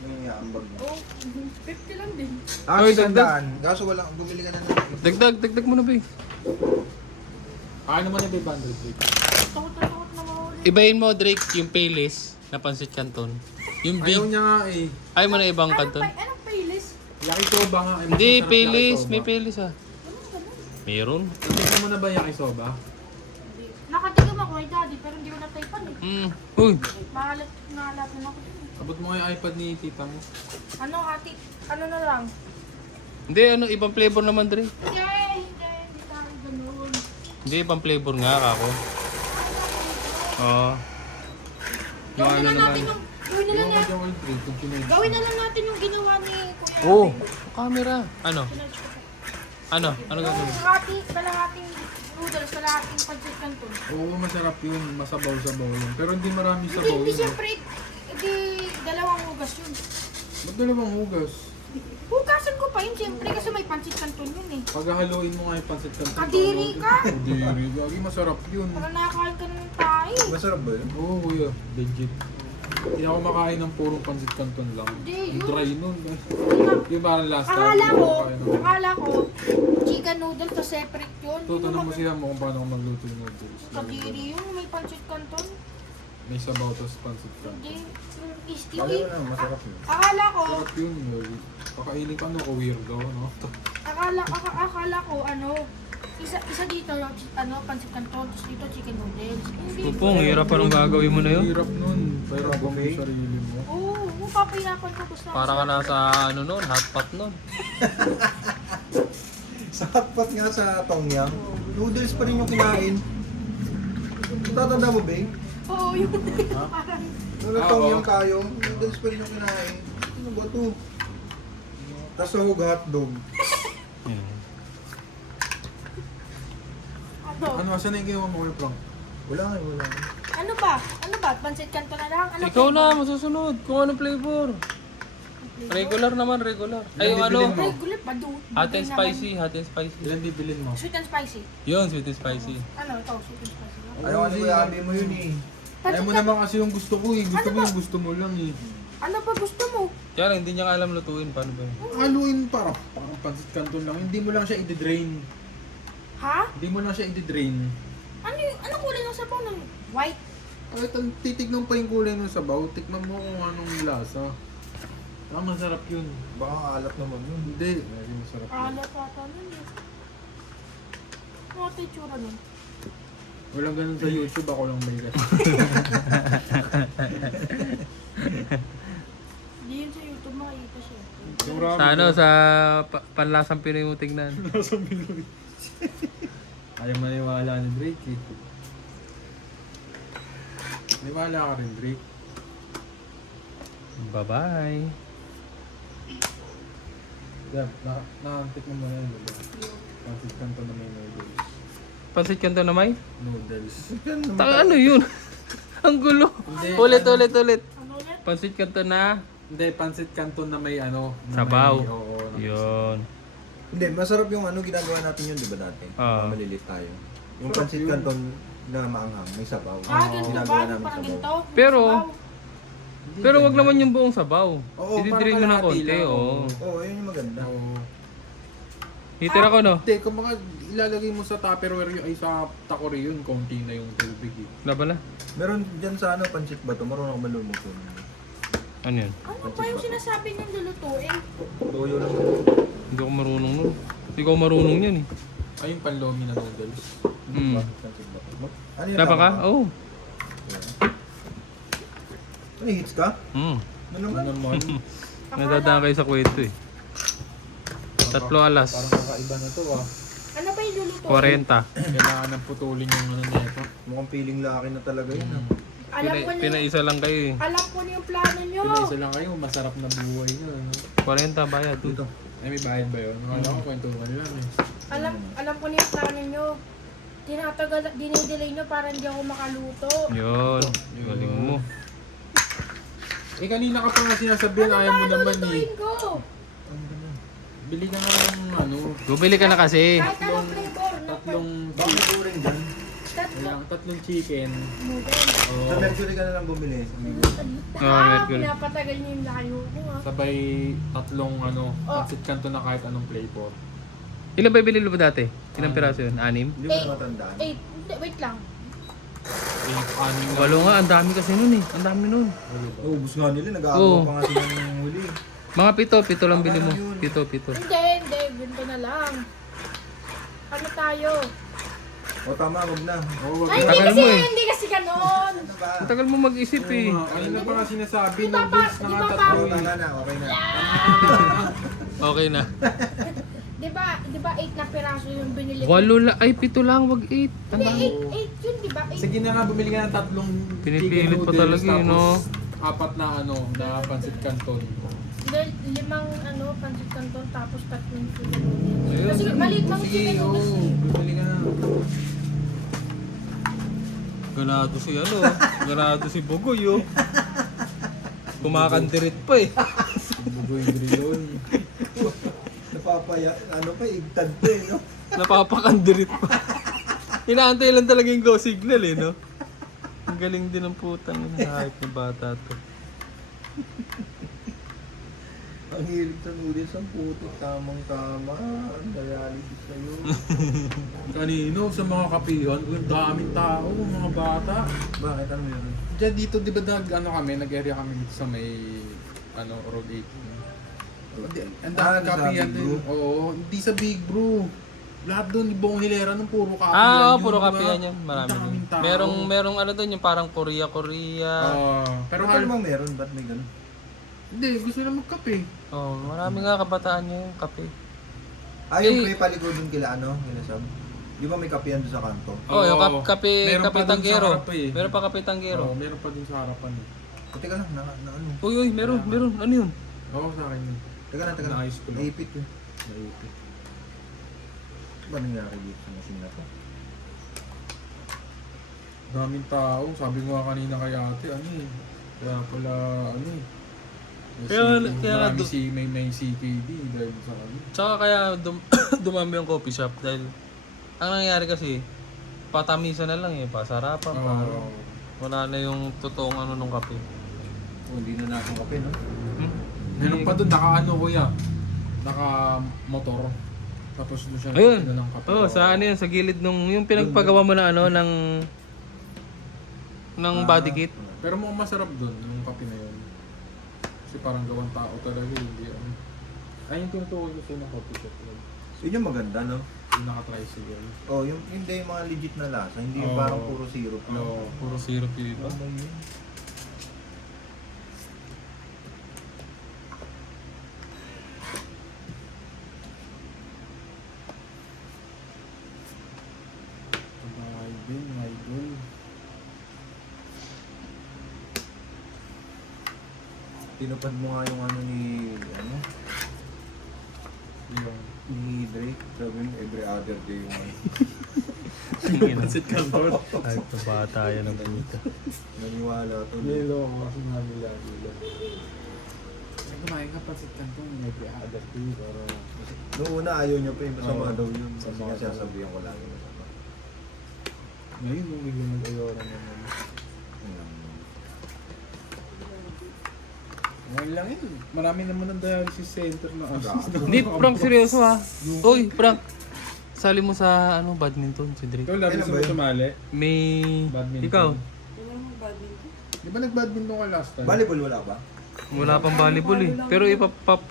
Yung ambag mo. Oh, 50 lang din. Ah, Ay, sandaan. Kaso wala, bumili ka na ng... Dagdag mo na ba eh. Ano naman yung 500, Drake? Takot na mahuli. Ibahin mo, Drake, yung payless na pancit canton. Yung big. Ayaw niya nga eh. Ayaw mo na ibang canton. Anong playlist? Yakisoba nga. eh, mas Hindi, masarap payless. yakisoba. May payless ah. Anong ganun? Meron. Gusto mo na ba yakisoba? Nakatigam ako kay daddy, pero hindi ko na-typean eh. Uy, Mahalat na ako. Abot mo nga yung iPad ni tita mo. Ano ate? Ano na lang? hindi, ibang flavor naman, Drake. Hindi tayo ganun. Hindi, ibang flavor nga ako. Ano Oo. Yung Gawin ano na naman. natin yung... Gawin na lang natin. Yung drink, yung chineche. Gawin na lang natin yung ginawa ni Kuya. Oo. Camera. Ano? Chineche ko po. Ano? Ano gagawin? Yung kalahating noodles, kalahating pancit canton. Oo, masarap yun. Masabaw-sabaw yun. Pero hindi maraming Hindi, sabaw hindi yun. siyempre, hindi dalawang hugas yun. Ba't dalawang hugas? Hugasan ko pa yun siyempre kasi may pancit canton yun eh. Paghahaluin mo nga yung pancit canton. Kadiri ka! Kadiri. Gagi, masarap yun. Parang nakakain ka na ng tayo. Masarap ba yun? Oo, kuya. Legit. Hindi ako makain ng purong pancit canton lang. Hindi, Ang yun. dry nun. Yung parang last time. Akala ko, chicken noodles na separate yun. Tutunan mo sila mo kung paano ako magluto yung noodles. Kadiri yun, may pancit canton. May sabaw tapos pancit canton. Hindi, yung isti. Alam mo na, masarap yun. Akala ko, Sarap yun, boy. Kakainin ka no, weirdo, no? akala ko, isa dito, ano, pancit canton, tapos dito chicken noodles. Hindi. Pupong, hirap pa nung gagawin mo na yun. Hirap nun. Pero Hirap kung buffet. yung sarili mo. Oo, papahirapan ko gusto. Para ka nasa ano nun, hotpot nun. Sa hotpot nga sa Tom Yum, noodles pa rin yung kinain. Tatanda mo, Bing? Oo, yun. Parang, Nung Tom Yum tayo, noodles pa rin yung kinain. Ano ba ito? Tapos sahog hotdog. Ano, asan na yung ginawa mo yung prank? Wala nga, wala nga. ano ba? Ano ba? Pancit canton na lang? Ano Ikaw flavor? na, masusunod. Kung ano flavor. Regular naman, regular. Ay, yung Ilan ano, bibilin mo? Regular pa, hot and spicy, hot and spicy. Ilan bibilin mo? Sweet and spicy. Yun, sweet and spicy. Ano, ito, sweet and spicy. Ayaw ka ni Kuya Abi mo yun eh. Ayaw mo naman kasi yung gusto ko eh. Gusto mo yung gusto mo lang eh. Ano ba gusto mo? Kaya lang, hindi niya alam lutuin. Paano ba yun? Haluin parang pancit canton lang. Hindi mo lang siya i-drain. Ha? Hindi mo lang siya i-drain. Ano kulay ng sabaw ng white? Kahit ang titignan pa yung kulay ng sabaw, tikman mo kung anong lasa. Ah, masarap yun. Baka alat naman yun. Hindi. Very masarap yun. Alat ata nun eh. Ano ito yung tsura nun? Walang ganun sa YouTube, ako lang may ganun. Hindi yun sa YouTube makikita siya. Yung ramen. Sa ano, sa panlasang Pinoy mo tignan. Nasa Pinoy. Ayaw maniwala ni Drake eh. Maniwala ka rin, Drake. Bye-bye. Dab, nakantik mo muna yun, diba? Pancit canton na may noodles. Pansit kanto na may? Noodles. Ano yun? Ang gulo. Hindi, Ulit. Ano ulit? Pansit kanto na Hindi, pancit canton na may ano. na sabaw. May, oo. na- Yun. Hindi, masarap yung ano ginagawa natin yun, di ba dati? Oo. Malilit tayo. Yung Sarap pancit yun. canton na maanghang, may sabaw. Ah, ganito Ginagawa ba? namin Parang sabaw. ginto? Pero- Sabaw. Hindi Pero wag ganyan. naman yung buong sabaw. Oo, Dididrain mo ng parang kalahati konti, lang, oo. Oo, yun yung maganda. Oo. Hitira ko, no? Hindi, kung mga ilalagay mo sa Tupperware yun, ay sa takori yun, konti na yung tubig eh. Wala pala. Meron dyan sa ano, pancit ba ito? Marunong ba lumuto? Ano yun? Ano ba yung sinasabi niyang lulutuin? Toyo lang. Hindi ako marunong nun. Hindi ko marunong yun eh. Ay, yung panlomi na noodles. Hmm. Pancit ba? Ano yun? Tapa ka? tama Oo. Ano, hits ka? Hmm. Ano naman? Ano naman? Nadadaan kayo sa kwento eh. 3 alas. Parang kakaiba na to ah. Ano ba yung lulutuin? 40. Kailangan ng putulin yung ano nito. Mukhang feeling laki na talaga yun. ah. Alam ko na Pinaisa lang kayo eh. alam ko na yung plano nyo. Pinaisa lang kayo, masarap na buhay na. Ano? 40 bayad. Dito. Ay, may bayad ba yun? Nakala ko kwentuhan lang eh. Alam ko na yung plano nyo. Tinatagal, dinidelay nyo para hindi ako makaluto. Yun. Galing mo. Eh, kanina ka pa nga sinasabihan, ayaw mo naman eh. lulutuin ko? Bili ka nga ng ano, Bumili ka na kasi. Kahit anong flavor. tatlong Bakit po rin dyan? tatlong chicken. Noodles. Oo. Sa Mercury ka na lang bumili. Mercury. Pinapatagal niyo yung layo ko ha. Sabay tatlong ano, Oh. pancit canton na kahit anong flavor. Ilan ba binili mo dati? Ilang piraso yun? 6? Hindi mo matandaan. 8. Hindi, wait lang. Anim na. 8 nga, ang dami kasi nun eh. Ang dami nun. Oo, ubus nga nila. Oo. Nag-aagaw pa nga sila ng huli. Mga 7 lang bili mo. 7. Hindi. Ganito na lang. Ano tayo? O tama, wag na. Oo, wag Ay, na. Tagal mo eh. hindi kasi ganon. Ano ba? Ang tagal mo mag-isip eh. Oo nga, kanina pa nga sinasabi, Di ba noodles pa- na di nga ba tatlo Oo, eh. tama na. Okay na. Okay na. Di ba 8 na piraso yung binili ko? 8 lang. Ay, 7 lang. Wag 8. Ang Hindi, dami. 8 yun, di ba? 8 Sige na nga, bumili ka ng 3 Pinipilit chicken pa noodles, talaga yun, no? tapos 4 na na pancit canton. Hindi, 5 pancit canton tapos 3 chicken Ayun. noodles. Kasi maliit lang Sige, chicken noodles. oo, bumili ka na. Ganado si ano, ganado si Bugoy, oh. Kumakandirit pa eh. Bugoy Grillon. Napapaya, ano pa, igtad pa eh, no? Napapakandirit pa. Inaantay lang talaga yung go signal eh, no? Ang galing din ng putang hype ng bata to. Ang hilig sa noodles ang puto, tamang-tama. Ang dialysis na yun. Kanino sa mga kapihan, ang daming tao, mga bata. Bakit? Ano yun? Diyan dito, di ba nag-area kami dito sa may Road 18. Ang daming sa kapihan Big din. Bro? Oo, hindi sa Big Bro. Lahat doon, ibang hilera ng puro kapihan. Ah, oo, yun, puro diba? kapihan yan. Marami Ang daming din. tao. Merong ano doon, yung parang Korea. Pero Pero namang meron, ba't may ganun? hindi, gusto nila magkape. Oh, marami nga kabataan niya yung kape. Ah, yung Eh. pre palikod yung kila ano, kila Sab. Di ba may kapihan doon sa kanto? Oh, yung Oo. kape Meron pa dun sa tanggero. harap eh. Meron pa kape tanggero. Oo, meron pa din sa harapan eh. O, teka lang, na ano? Uy, meron. Ano yun? Oo, sa akin yun. Teka lang. Naayos ko lang. Naipit yun. Naipit. Ano ba nangyari dito sa machine na to? Daming tao. Sabi ko nga kanina kay ate, ano eh. Kaya pala, ano eh. Kaya nga may CKD dahil sa ano. Tsaka kaya dumami yung coffee shop dahil ang nangyayari kasi patamisan na lang eh, pasarapan pa. Oo. Wala na yung totoong ano nung kape. Oh, hindi na natin kape, no? Meron pa doon, naka-ano kuya. Naka-motor. Tapos doon siya Ayun. nagtitinda ng kape. Oh, sa ano yun, sa gilid nung yung pinagpagawa mo na ano ng body kit. Pero mukhang masarap doon, yung kape na yun. Kasi parang gawang tao talaga, hindi ano. Ay, yung tinutukoy ko sa'yo ng coffee shop yun. Yun yung maganda, no? Yung naka-tricycle. Oh, yung hindi yung mga legit na lasa, hindi yung Oo. parang puro syrup. Oo. Puro syrup yung iba. Ano yun? My God. Tinupad mo nga yung ano ni, ano, Yung ni Drake. Sabi mo, every other day yung ano. pancit canton. Ay, ito bata yan ang puta. Naniwala to. Nilo ako kasi nila. Ay, kumain ka pancit canton, maybe other day. Pero Noong una ayaw niya pa yung masama Oo. daw yun. Kasi Masama nga daw. sasabihan ko lagi masama. ngayon, nung biglang nag-ayora naman. Ngayon lang yun. Marami naman ang dialysis center na assist. Hindi, Frank, seryoso ha. Uy, Frank. Sali mo sa ano badminton si Drake. Ikaw, lagi Kailan sa ba yun? sumali. May Badminton. ikaw. Yun ang badminton. Di ba nag-badminton ka last time? Volleyball wala ba? Wala pang volleyball eh. Pero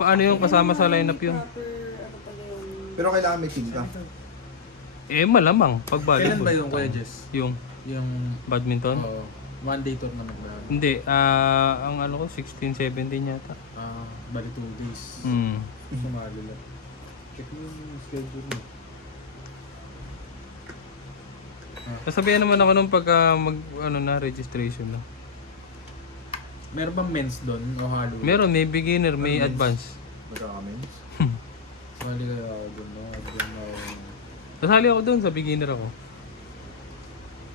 ano yung kasama sa lineup yun. Proper, ano pala yung... Pero kailangan may team ka. Eh malamang pag Kailan ba volleyball. yung Kuya Jess? Yung Yung badminton? Oo. One day tournament ba? Hindi, ang ano ko 16, 17 yata. Bali 2 days. Hmm. Sumali lang. Check mo yung schedule mo. Sasabihan naman ako nung pagka registration na. Meron bang men's doon o Halloween? Meron, may beginner, may advance. Magkaka-mens. Sumali kaya ako doon. Kasali ako doon sa beginner ako.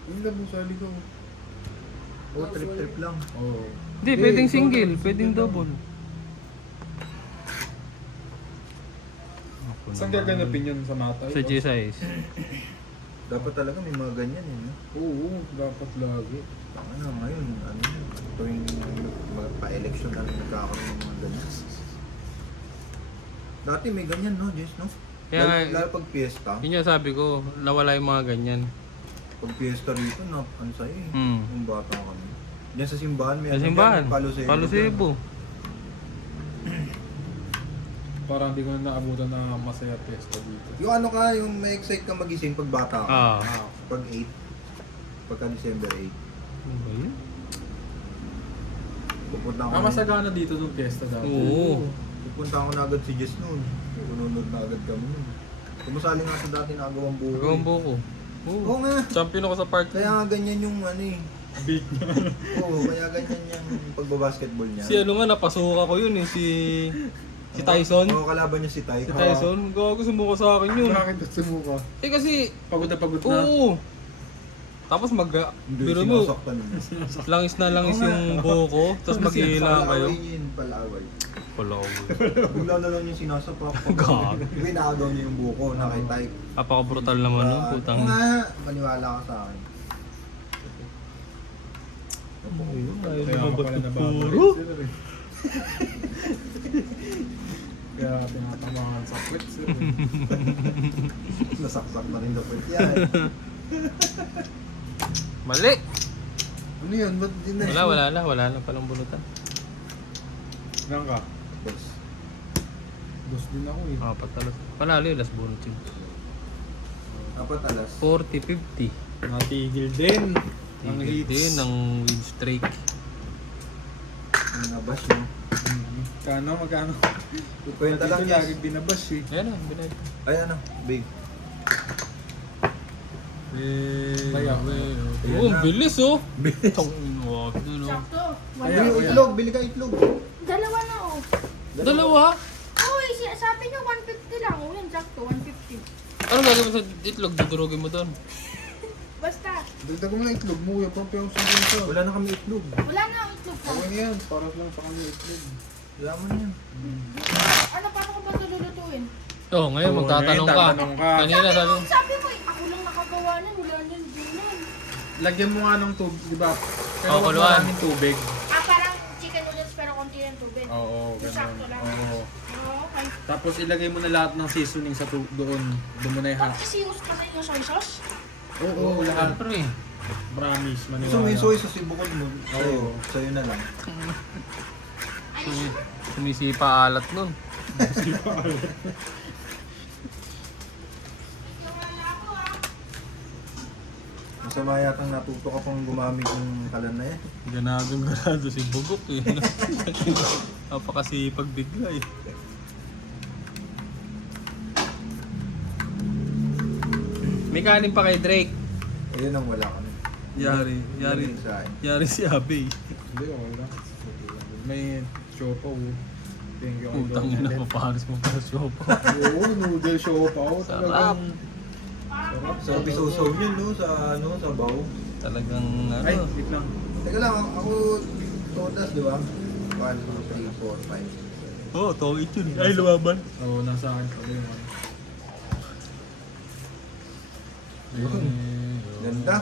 Yung labo sali ko. O, trip-trip lang. Oo. Hindi, pwedeng single, pwedeng double. Saan gaganapin yun sa Matay? Sa GSIS. Dapat talaga may mga ganyan eh. No? Oo, dapat lagi. Ano ngayon, ano yun, tuwing pa-election na nagkakaroon ng mga ganyan. Dati may ganyan, no, Jess, no? Kaya nga, Lalo pag fiesta, yun yung sabi ko, nawala yung mga ganyan. pag fiesta rito, na, ano sa'yo eh, Hmm. yung bata kami. Diyan sa simbahan, may Sa ano simbahan, dyan, Palo Cebu. Palo Cebu. Parang hindi ko na naabutan na masaya pesta dito. Yung ano ka, yung may excite ka magising pag bata ka. Ah. Pag 8, pagka December 8. Ano ba yun? Pupunta ako. Masagana dito nung pesta dati. Oo. Pupunta ako na agad si Jess noon. Pununod na agad kami noon. Kumasali nga sa dati na agawang buko. Gawang buko. Oo nga. Champion ako sa park. Kaya nga ganyan yung ano eh. Big na. Oo, kaya ganyan yung pagbabasketball niya. Si ano nga, napasuka ko yun eh, si Tyson. Oo, kalaban niya si Ty. Si Tyson, gago sumuko sa akin yun. Bakit sumuka? Eh kasi, Pagod na pagod na. oo. Tapos Hindi, biro mo, sinasaktan mo. langis na langis yung buho ko, tapos maghihilang kayo. Palaway niya yun, palaway. Wala ko. Bigla na lang yung sinasapak. Gago. Binagaw niya yung buko na kay Ty. Napaka-brutal naman nun, putang. Oo nga, paniwala ka sa akin. Ayaw Kaya ako lumabas pala ng nababalik puro. sila rin. Kaya tinatamaan sa kwet sila. Nasaksak na rin dapat yan. Mali! Ano yun? Ba't di na? Wala na palang bunutan. Ilan ka? Boss. Dos din ako eh. Apat talas. Panalo yung last bonus yun. Apat alas. 40, 50. Natigil din. Ang Tigil hits. din ang win streak. Ang nabash mo. Magkano? Kwenta lang Dito yes. lagi binabash eh. Ayan na, binay. Ay ano, big. Kaya, Oh, ang bilis oh! Tong wag dun oh. Sakto. Kaya, Bili kaya. itlog, bili ka itlog. Dalawa na oh. Dalawa? Uy, sabi niyo 150 lang. Oh, yan, sakto, 150. Anong gagawin sa itlog? Dudurugin mo doon. Basta, Dagdag mo lang itlog mo. Yung pang piyong sundin ka. Wala na kami itlog. wala na ang itlog ko. Okay na yan. Para lang sa kami itlog. Wala mo na yan. Ano, paano ko ba ito lulutuin? Oh, ngayon Oo, magtatanong ngayon ka. tatanong ka. Kanina sabi mo, Sabi mo, ako lang nakagawa nun, wala nang ginan. Lagyan mo nga ng tubig, di ba? Pero Oo, wag kuluan. maraming tubig. Parang chicken noodles pero konti ng tubig. Oo, Yung sakto lang. Oo. Oo, okay. Tapos ilagay mo na lahat ng seasoning sa doon. Doon mo na yung Pag-isius pa sa inyo soy sauce? Oo, lahat. pre. Promise, Gusto mo maniwala. yung soy sauce yung bukod mo. Oo. Sa'yo na lang. Sumisipa alat nun. Masama yatang natuto ka pang gumamit ng kalan na yan. Ganadong ganado si Bugok eh. Napakasipag bigla eh. May kanin pa kay Drake. Ayun ang wala kami. Yari Yun sa akin. yari si Abe. Hindi, okay lang. May siopaw. Thank you. Utang ina mo, pares mo pa siopa. Oo, noodle siopaw. Sarap. Talagang... Sarap isusaw yun, no? Sa baw. Talagang Ay, ano. wait lang. Teka lang, ako todas, di ba? 1, 2, 3, 4, 5. Oo, tawid yun. Ay, lumaban. Oo, nasa akin pala yung ano. Yun. Ganda.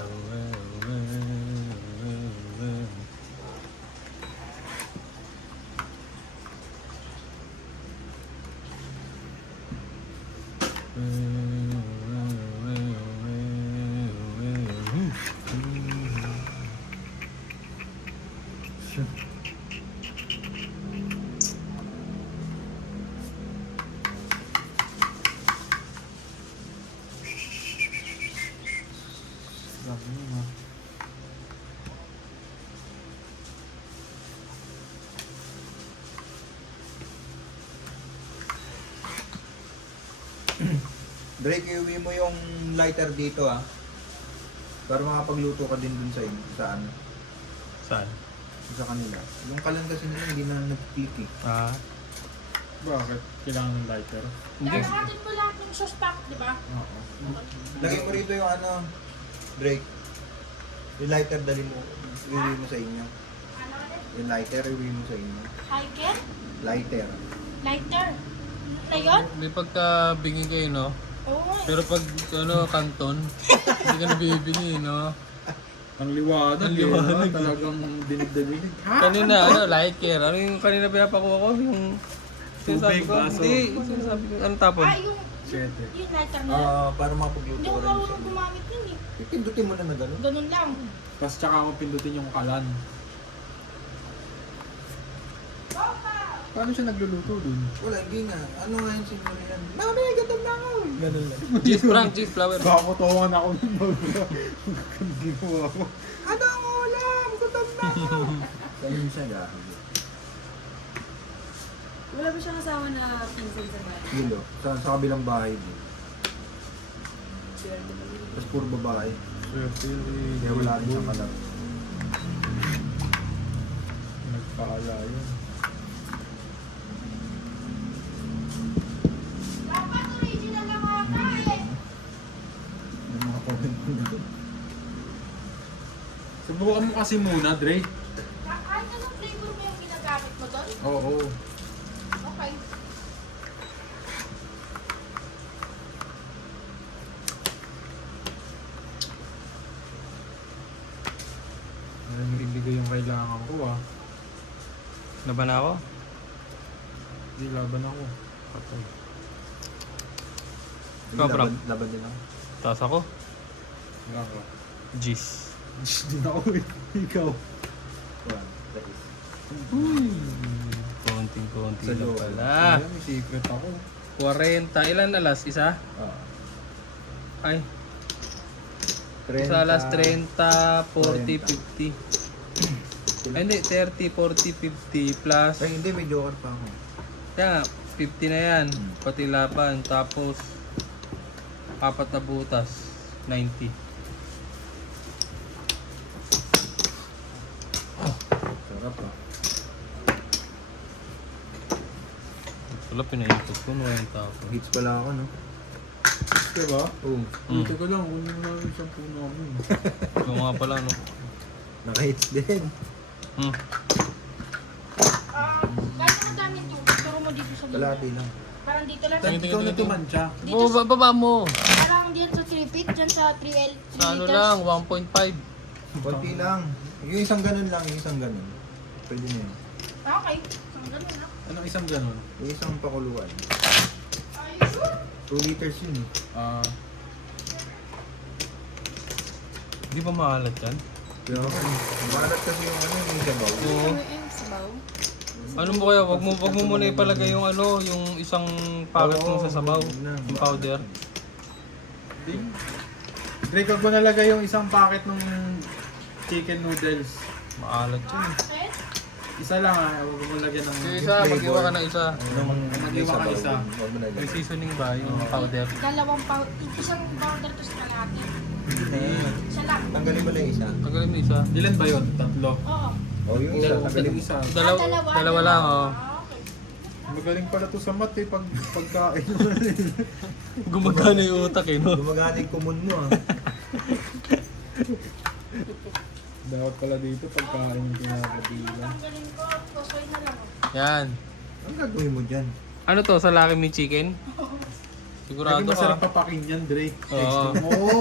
Grabe yun, ha. Drake, iuwi mo yung lighter dito, ah. Para makapagluto ka din dun sa inyo. Saan? Saan? Sa kanila. Yung kalan kasi nila hindi na nag-click eh. Ah. Bakit? Kailangan ng lighter? Hindi. Lalahatin mo lahat ng sauce pack, di ba? Oo. Lagay mo rito yung ano, Drake. Yung lighter dali mo. Iuwi mo sa inyo. Ano ulit? Yung lighter, iuwi mo sa inyo. Hiker? Lighter. Lighter? Na yun? May pagkabingi kayo, no? Oo nga. Pero pag, ano, kanton, hindi ka nabibingi, no? Ang liwanag. Ang liwanag. Eh, talagang dinig-dinig. Ha? Kanina, ano, liker. Ano yung kanina pinapakuha ko? Yung sinasabi Tubig, ko? baso. Hindi, sinasabi ko. Ano tapon? Yung Siyete. lighter na yun. Para makapagluto Hindi ka ko rin sa marunong inyo. gumamit yun eh. Pindutin mo na na gano'n. Ganun lang. Tapos tsaka mo pindutin yung kalan. Paano siya nagluluto dun? Wala, hindi nga. Ano nga yung simbolo yan? Mami, gandang na ako! Ganun lang. Cheese prank, cheese flower. Kakutuwan ako ng bago. Ang ginawa ko. Ano ang ulam? Gutom na ako! Ganun siya gahal. Wala ba siyang kasama na pinsan sa bahay? Yun o, sa kabilang bahay din. Tapos puro babae. Kaya wala rin siyang kalaro. Nagpaala yun. Dapat original lang ata eh. Yung mga comment mo doon. Subukan mo kasi muna, Dre. Kahit anong flavor mo yung ginagamit mo doon? Oo. Okay. Ibigay yung kailangan ko ah. Laban ako? Hindi, laban ako. Patay. Sige, Ikaw, Frank. laban din lang. Taas ako? Wala ko. Jeez. Hindi na ako eh. Ikaw. One, that is. Konting-konti Sa lang loob. pala. Ayan, may secret ako. 40. Ilan na last? Isa? Ay. 30. Isa last 30, 40, 50. Ay hindi, 30, 40, 50 plus. Ay, hindi, may joker pa ako. Kaya nga, 50 na yan. Pati laban. Tapos, 4 na butas. 90. Sarap ah. Wala, pinaikot ko. Ano yung tao? Hits pala ako, no? Diba? Oo. Dito ko lang, kunin mo namin isang puno namin. Yung nga pala, no? Naka-hits din. Kahit ang daming tubig, turo mo dito sa gilid. Kalahati lang. Parang dito lang. Tingin, Ikaw na tumansya. Dito sa, Baba mo! parang diyan sa 3 feet, dyan sa 3L. Sa ano lang, 1.5. Konti lang. Yung isang ganun lang, yung isang ganun. Pwede na yun. Okay. Ang ganun na. Anong isang ganun? Yung isang pakuluan. Ayos. 2 liters yun eh. Di ba maalat yan? Pero malat kasi yung ano, yung sabaw. Oo. Ano yung sabaw? Ano mo kaya, wag mo muna ipalagay yung ano, yung isang packet mo sa sabaw. Yung powder. Drake, wag mo nalagay yung isang packet ng chicken noodles. Maalat yun. Bakit? Isa lang ah, wag mo lagyan ng... Yung isa, mag-iwa ka ng isa. Mag-iwa ka isa. May seasoning ba yung powder? Dalawang powder. Isang powder to sa kalahati. Isa lang. Tanggalin mo na yung isa. Tagalin mo isa. Ilan ba yun? Tatlo? Oo. O yung isa, tanggalin mo. Isa. Dalawa lang, oh. Okay. Magaling pala to sa mat eh, pagkain mo. Gumagana yung utak eh, no? Gumagana yung kumun mo ah. Dapat pala dito pagkain yung pinakabilang. Tanggalin ko. Kusoy na lang. Yan. Ang gagawin mo dyan? Ano to, sa Lucky Me Chicken? Sigurado Lagi masarap ka. papakin yan, Drake. Oo. Oo.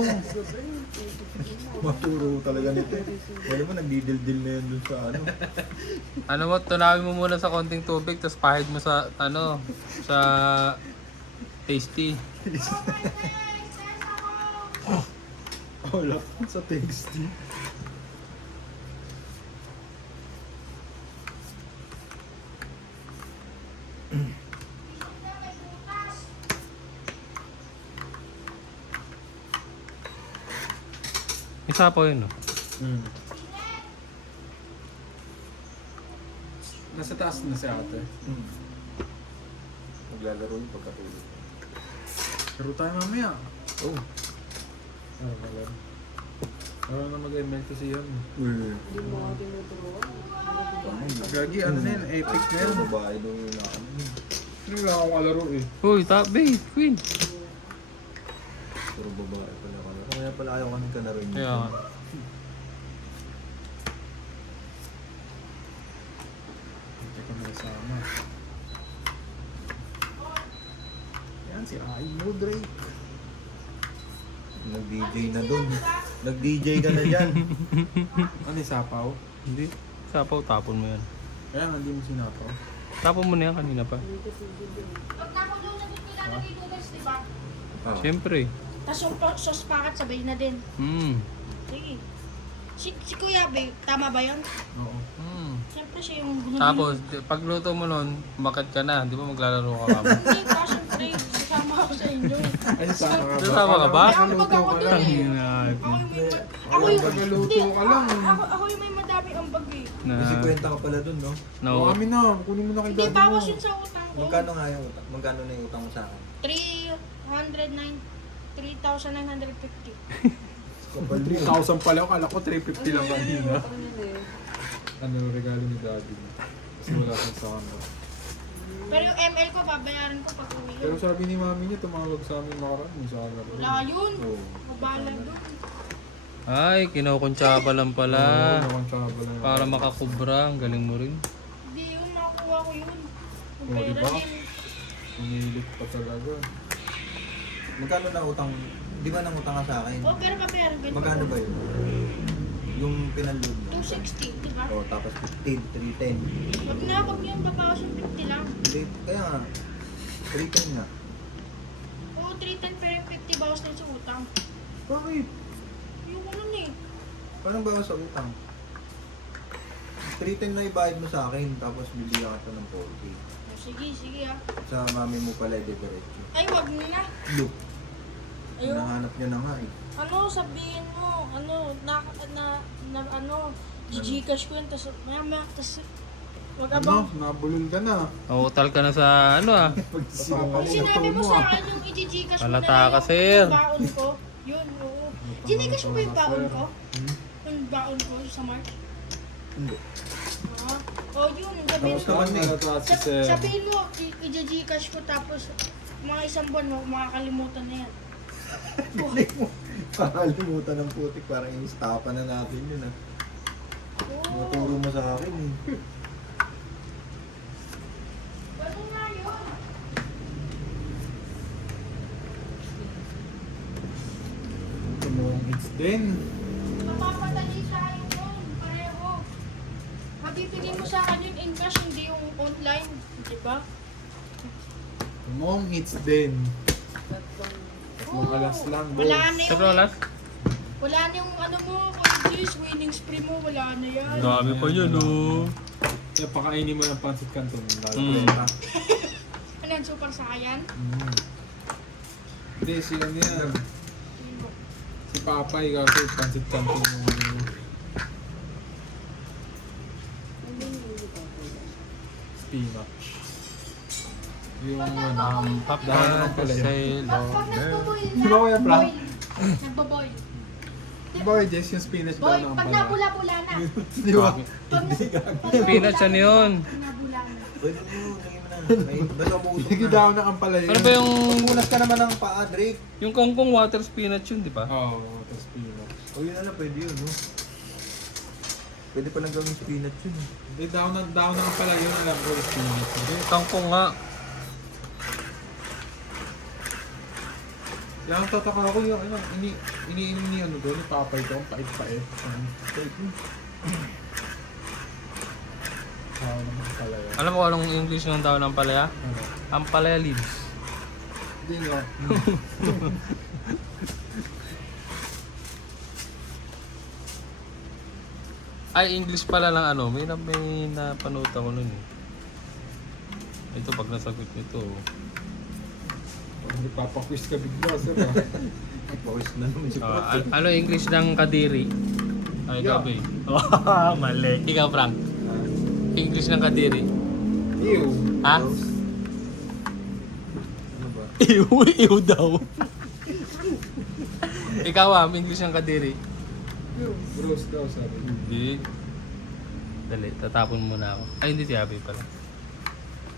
Maturo talaga nito. Wala mo, nagdidildil na yan dun sa ano. Ano mo, tunawin mo muna sa konting tubig, tapos pahid mo sa, ano, sa tasty. Wala sa tasty. May sapaw yun, no? Nasa taas na si ate. Maglalaro yung pagkatulog. Pero tayo mamaya. Oh. Wala. Wala na mag-ML kasi yan. Hindi mo ako tinuturuan. Gagi, ano na yan? Epic na yan. Babae daw yung ano. Hindi wala akong kalaro eh. Uy, babe, queen. Puro babae pala ka. Kaya pala ayaw ka ng kalaro niya. Kaya nga. Hindi ko nasama. Yan si Ai mo, Drake. Nag-DJ na dun. Nag-DJ ka na dyan. Ano yung sapaw? Hindi. Sapaw, tapon mo yan. Kaya nga hindi mo sinapaw. Tapon mo na yan kanina pa. Pag nakulo na din nilalagay noodles, di ba? Ah. Siyempre. Tapos yung sauce packet sabay na din. Sige. Si Kuya Bay, tama ba yun? Oo. Siyempre siya yung bumili. Tapos, pagluto mo nun, bakit ka na? Di ba maglalaro ka kamo? Hindi pa, siyempre. Sasama ako sa inyo. Ay, sama ka ba? Sasama ka ba? Nakakapag ako dun eh. Ako yung Pagluto ka lang. Ako yung may madami ang bag eh. May 50 ka pala dun, no? O kami na, kunin mo na kay Hindi, daddy mo. bawas yun sa utang ko. Magkano nga yung utang? Magkano na yung utang mo sa akin? 309. 3,950. Kapal mo. 3,000 pala ako, kala ko 350 lang kanina. Ano yun eh? Ano, regalo ni daddy mo. Kasi wala kang summer. Pero yung ML ko, babayaran ko pag uwi Pero yun. sabi ni mami niya, tumawag sa amin makaraan. May summer. Wala yun. Oo. Mabala dun. Ay, kinukuntsaba lang pala. Oo, nakontsaba lang. Para makakubra. Ang galing mo rin. Hindi yun, makukuha ko yun. Yung Oh, pera diba? din. Umilit pa talaga. Magkano na utang? Di ba nang utang ka sa akin? Oh, pero babayaran ko. Magkano ba yun? Yung pinaload mo? 260, di ba? O, tapos 15, 310. Wag na, wag niyo babawas yung 50 lang. Hindi, kaya nga. 310 nga. Oo, 310 pero yung 50 bawas na sa utang. Bakit? Yung nun eh. Parang bawas sa utang. 310 na ibayad mo sa akin, tapos bibigyan ka ng 4K. Oh, sige ah. Sa mami mo pala, diretso. Ay, wag na. Look, Ayun. hinahanap niya na nga eh. Ano, sabihin mo, Gcash ko yun, tas maya, tas wag abang. Ano? Nabulol ka na. Nauutal ka na sa ano ah. Kung sinabi mo sa akin yung i-Gcash mo na Halata ka, lang sir. yung baon ko, yun, oo. Gcash mo ba yung baon ko? Yung baon ko sa March? Hindi. Ah, oh yun, sabihin Tapos mo. naman eh. Sabihin mo, i-Gcash ko tapos mga isang buwan mo, makakalimutan na yan. Hindi mo. Kakalimutan ng putik, parang instapa na natin yun ah. Oo. Maturo mo sa akin eh. Bago nga yun. Tumulong hits din. Mapapadali tayo yun, pareho. Mabibigay mo sa akin yung in cash, hindi yung online. Di ba? Tumulong hits din. Tatlong Tatlong alas lang, boss. Wala na Sa yung, alas? wala na yung ano mo, Coinjuice, winning spree mo, wala na yan. Dami pa yun oh. Kaya pakainin mo ng pancit canton. Mm. Ano yan, Super Saiyan? Hindi, si ano yan. Si Papay kasi pancit canton yung ano. Ano yung hindi ko pala? Spinach. Yung ano. Nahampak Dahil na naman pala sa yun. Pag ilo. nagbo-boil Di ba kaya, Frank? boil. Nagbo-boil. Boy, Jess, yung spinach Boil, daw ng pag pala. nabula-bula na. Di ba? Pag Spinach ano yun? nabula na. Pwede mo, lagyan mo na. May basta umusok Sige na. daw na ang pala yun. Ano ba yung Punas ka naman ng paa, Drake. yung kangkong water spinach yun, di ba? Oo, water spinach. O yun na lang, pwede yun, no? Pwede palang gawing spinach yun. eh. Hindi, daw na ang pala yun. Alam ko, spinach. Yung kangkong nga. Kaya ang tataka ako yung ano, iniinom ni ano doon, ni Papay doon, pait-pait. Tao naman pala yun. Alam mo kung anong English ng tao ng palaya? Ano? Ang palaya leaves. Hindi nga. Ay, English pala ng ano. May napanood ako nun eh. Ito, pag nasagot nito. Hindi papaquiz ka bigla, sir. Pawis na naman si Prof. Ano English ng kadiri? Ay, Yeah. gabi. Mali. Ikaw, Frank. English ng kadiri. Ew. Ha? Ano ba? Iw daw. Ikaw English ng kadiri. Ew. Gross daw, sabi. Hindi. Dali, tatapon muna ako. Ay, hindi si Abby pala.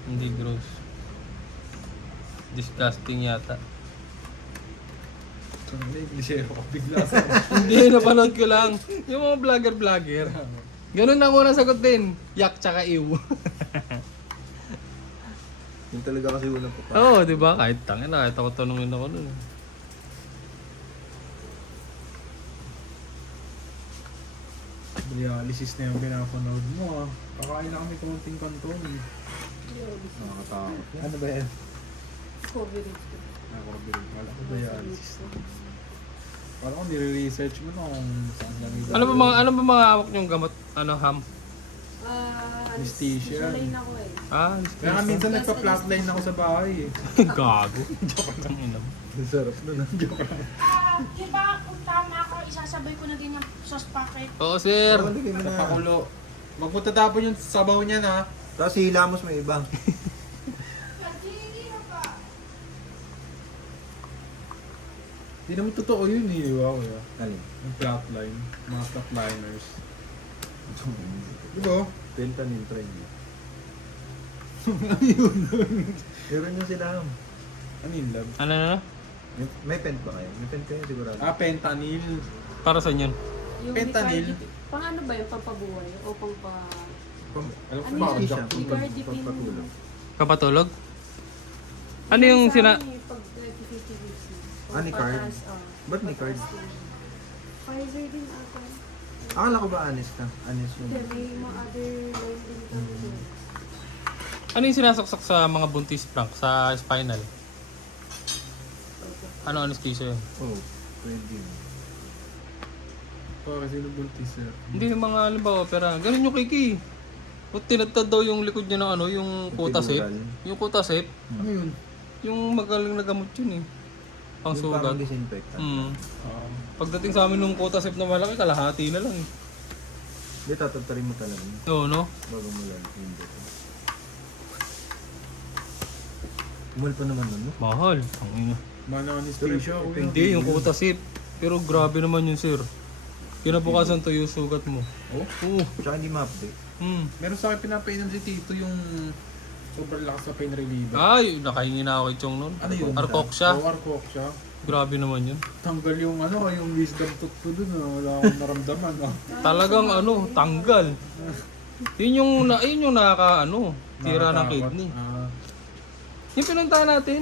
Hindi gross. Disgusting yata. So, Englishero ka bigla, sir. Hindi, napanood ko lang. Yung mga vlogger. Ganun lang muna sagot din. Yak tsaka iw. Yung talaga kasi walang pa. Oo, di ba? Kahit tangin na, kahit ako tanungin ako nun. Dialysis na yung pinapanood mo, ah. Kakain lang kami konting kanton. Nakakatakot. Ano ba yan? Coverage ko. Nakakabilig. Wala ko dialysis. Parang kung nire-research mo na kung saan lang yung Ano ba mga hawak niyong gamot? Ano, ham? Anesthesia. Line ako eh. Ah, Kaya nga minsan nagpa-flatline ako sa bahay eh. gago. Joke lang yun. Ang sarap nun. Di ba kung tama ako, isasabay ko na din yung sauce packet. Oo, sir. Lagay mo Sa na. pakulo. Magpunta tapon yung sabaw niya na. Tapos hilamos may iba. Hindi naman totoo yun eh, di ba kuya? Ano? Yung flatline, mga flatliners. Di ba? Fentanyl trend. Ano yun? Meron nyo sila. Ano yun, love? Ano na? May pen ba kayo? May pen kayo sigurado. Ah, fentanyl. Para saan yun? Yung Fentanyl. Nicardipine. Pang ano ba yun? Pampabuhay? O pampa... Alam ko Ano parang yun? siya. Jack. Nicardipine. Pagpatulog. Kapatulog? Ano yung Sa sina... ano eh, pag 50 weeks eh. Ah, Nicard? Pataas, Ba't Nicard? pataas din. Pfizer din ata. Akala ko ba honest ka? Honest yung... Hindi, may mga other line din kami doon. Ano yung sinasaksak sa mga buntis, Frank? Sa spinal? Ano anesthesia yun? Oh, pwede yun. Para sino buntis sir. Hindi yung mga halimbawa, opera. Ganun yung kiki. O tinatad daw yung likod niya ng ano, yung kutasip. Epidural. Yung kutasip. Ano yun? Yung magaling na gamot yun eh. Pang Yung sugat. parang disinfectant. Pagdating sa amin ng kutasip na malaki, kalahati na lang eh. Hindi, tatatarin mo talaga yun. Oo, no? Bago mo yan. Hindi. Mahal pa naman nun, no? Mahal. Ang ina. Mana anesthesia Pero- kuya. Hindi, yung kutasip. Pero grabe naman yun, sir. Kinabukasan to yung sugat mo. Oh? Oo. Tsaka hindi ma-update. Meron sa akin pinapainom si Tito yung sobrang lakas na pain reliever. Ay, nakahingi na ako kay Chong nun. Ano yun? Arkok siya. Oh, arkok siya. Grabe naman yun. Tanggal yung ano, yung wisdom tooth ko dun. Wala akong naramdaman. Talagang ano, tanggal. Yun yung nakaka ano, tira ng Nakatakot. kidney. Ah. Yung pinuntahan natin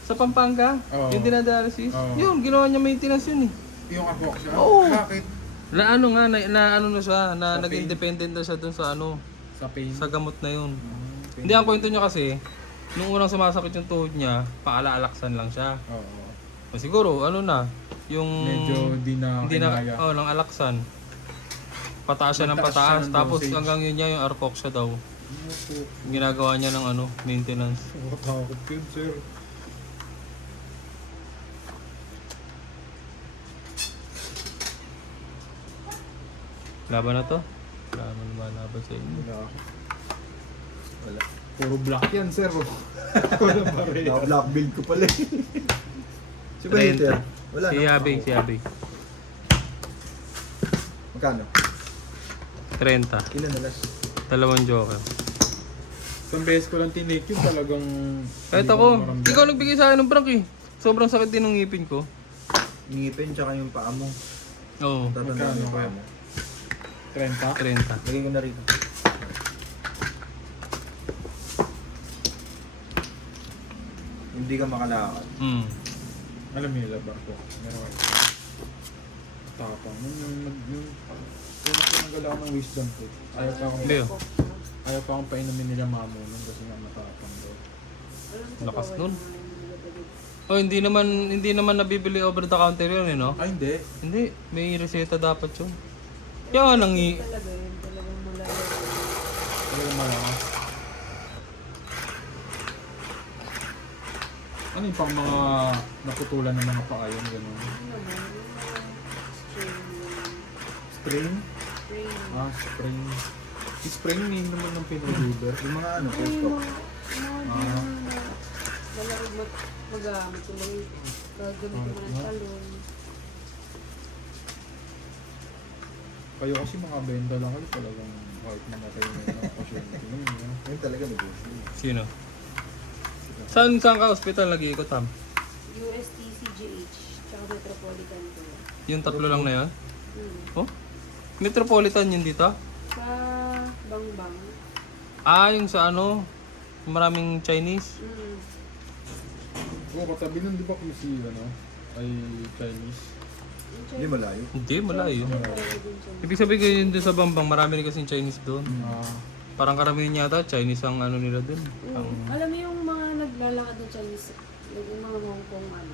sa Pampanga, Oo. yung dinadialysis, Oo. yun, ginawa niya maintenance yun eh. Yung arkok siya? Oo. Bakit? Na ano nga, na ano na siya, na Sa naging pain? dependent na siya dun sa ano, Sa pain? sa gamot na yun. Pain. Hindi, ang kwento niya kasi, nung unang sumasakit yung tuhod niya, paala-alaksan lang siya. Oo. O siguro, ano na, yung... Medyo di na hindi na, kinaya. oh, ng alaksan. Pataas siya ng Nagtaas siya pataas, ng tapos dosage. hanggang yun niya, yung arkok siya daw. Ano po? Ginagawa niya ng ano, maintenance. Nakatakot yun, sir. Laban na to? Laban ba laban sa inyo? Wala. Wala. Puro black yan, sir. Wala pa rin. Naka-black build ko pala eh. Si ba hater? Wala Si no? Abing, si Abing. Magkano? 30. Ilan na last? Dalawang joker. Isang beses ko lang tinake yun talagang... Kahit hindi ako, ko maramdaman. ikaw nagbigay sa akin ng prank eh. Sobrang sakit din ng ngipin ko. Ngipin tsaka yung paa mo. Oo, Tatandaan mo yung paa mo. 30? 30. Lagay ko na rito. Hindi ka makalakad. Hmm. Alam mo yung labar ko. Meron kayo. Tapang. Yung tinanggal ako ng wisdom ko. Ayaw pa akong, Leo. ayaw pa akong painumin nila mamo nun kasi nga matapang daw. Lakas nun. Oh, hindi naman nabibili over the counter yun eh, no? Ay, hindi. Hindi, may reseta dapat yun. Kaya nga Talaga yun, talagang mula yun. Talagang malakas. Ano yung pang mga naputulan ng mga paa yun, gano'n? Ano naman, yung mga strain yun. Spring? Strain. Ah, spring. Si spring name naman ng pinreliever. Yung mga ano, Ay, post-op. mga malamig magamit yung mga gagamitin mo ng talon. Kayo kasi mga benda lang kayo talagang kahit namatay na yung mga pasyente yun. Yun talaga negosyo. Sino? Saan ka hospital nag-iikot, Ham? UST, CGH, tsaka Metropolitan ko. Yung tatlo lang na yun? Hmm. Oh? Metropolitan yun dito? Sa Bangbang. Ah, yung sa ano, maraming Chinese. Hmm. Oo, katabi nun di ba kung si ano, ay Chinese? Hindi malayo. Hindi, malayo. Marami din siya. Ibig sabihin yun doon sa Bambang, marami rin kasing Chinese doon. Ah, Parang karamihan yata, Chinese ang ano nila doon. Alam mo yung mga naglalakad ng Chinese, yung mga Hong Kong ano.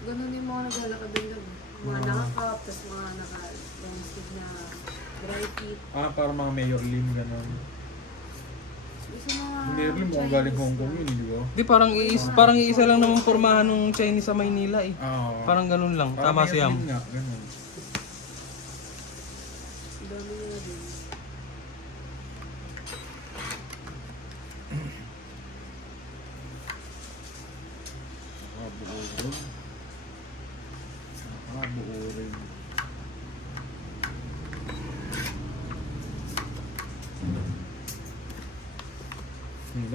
Ganun yung mga naglalakad din doon. Mga nakakap, tapos mga naka-long sleeve na dry fit. para mga Mayor Lim, gano'n. Isa mga Mayor Lim, mukhang galing Hong Kong yun, di ba? Di parang iisa lang naman pormahan ng Chinese sa Maynila eh. Ah, Parang ganun lang, parang tama Mayor si Ham. Lim nga, gano'n. dami nila din. Ah, buo.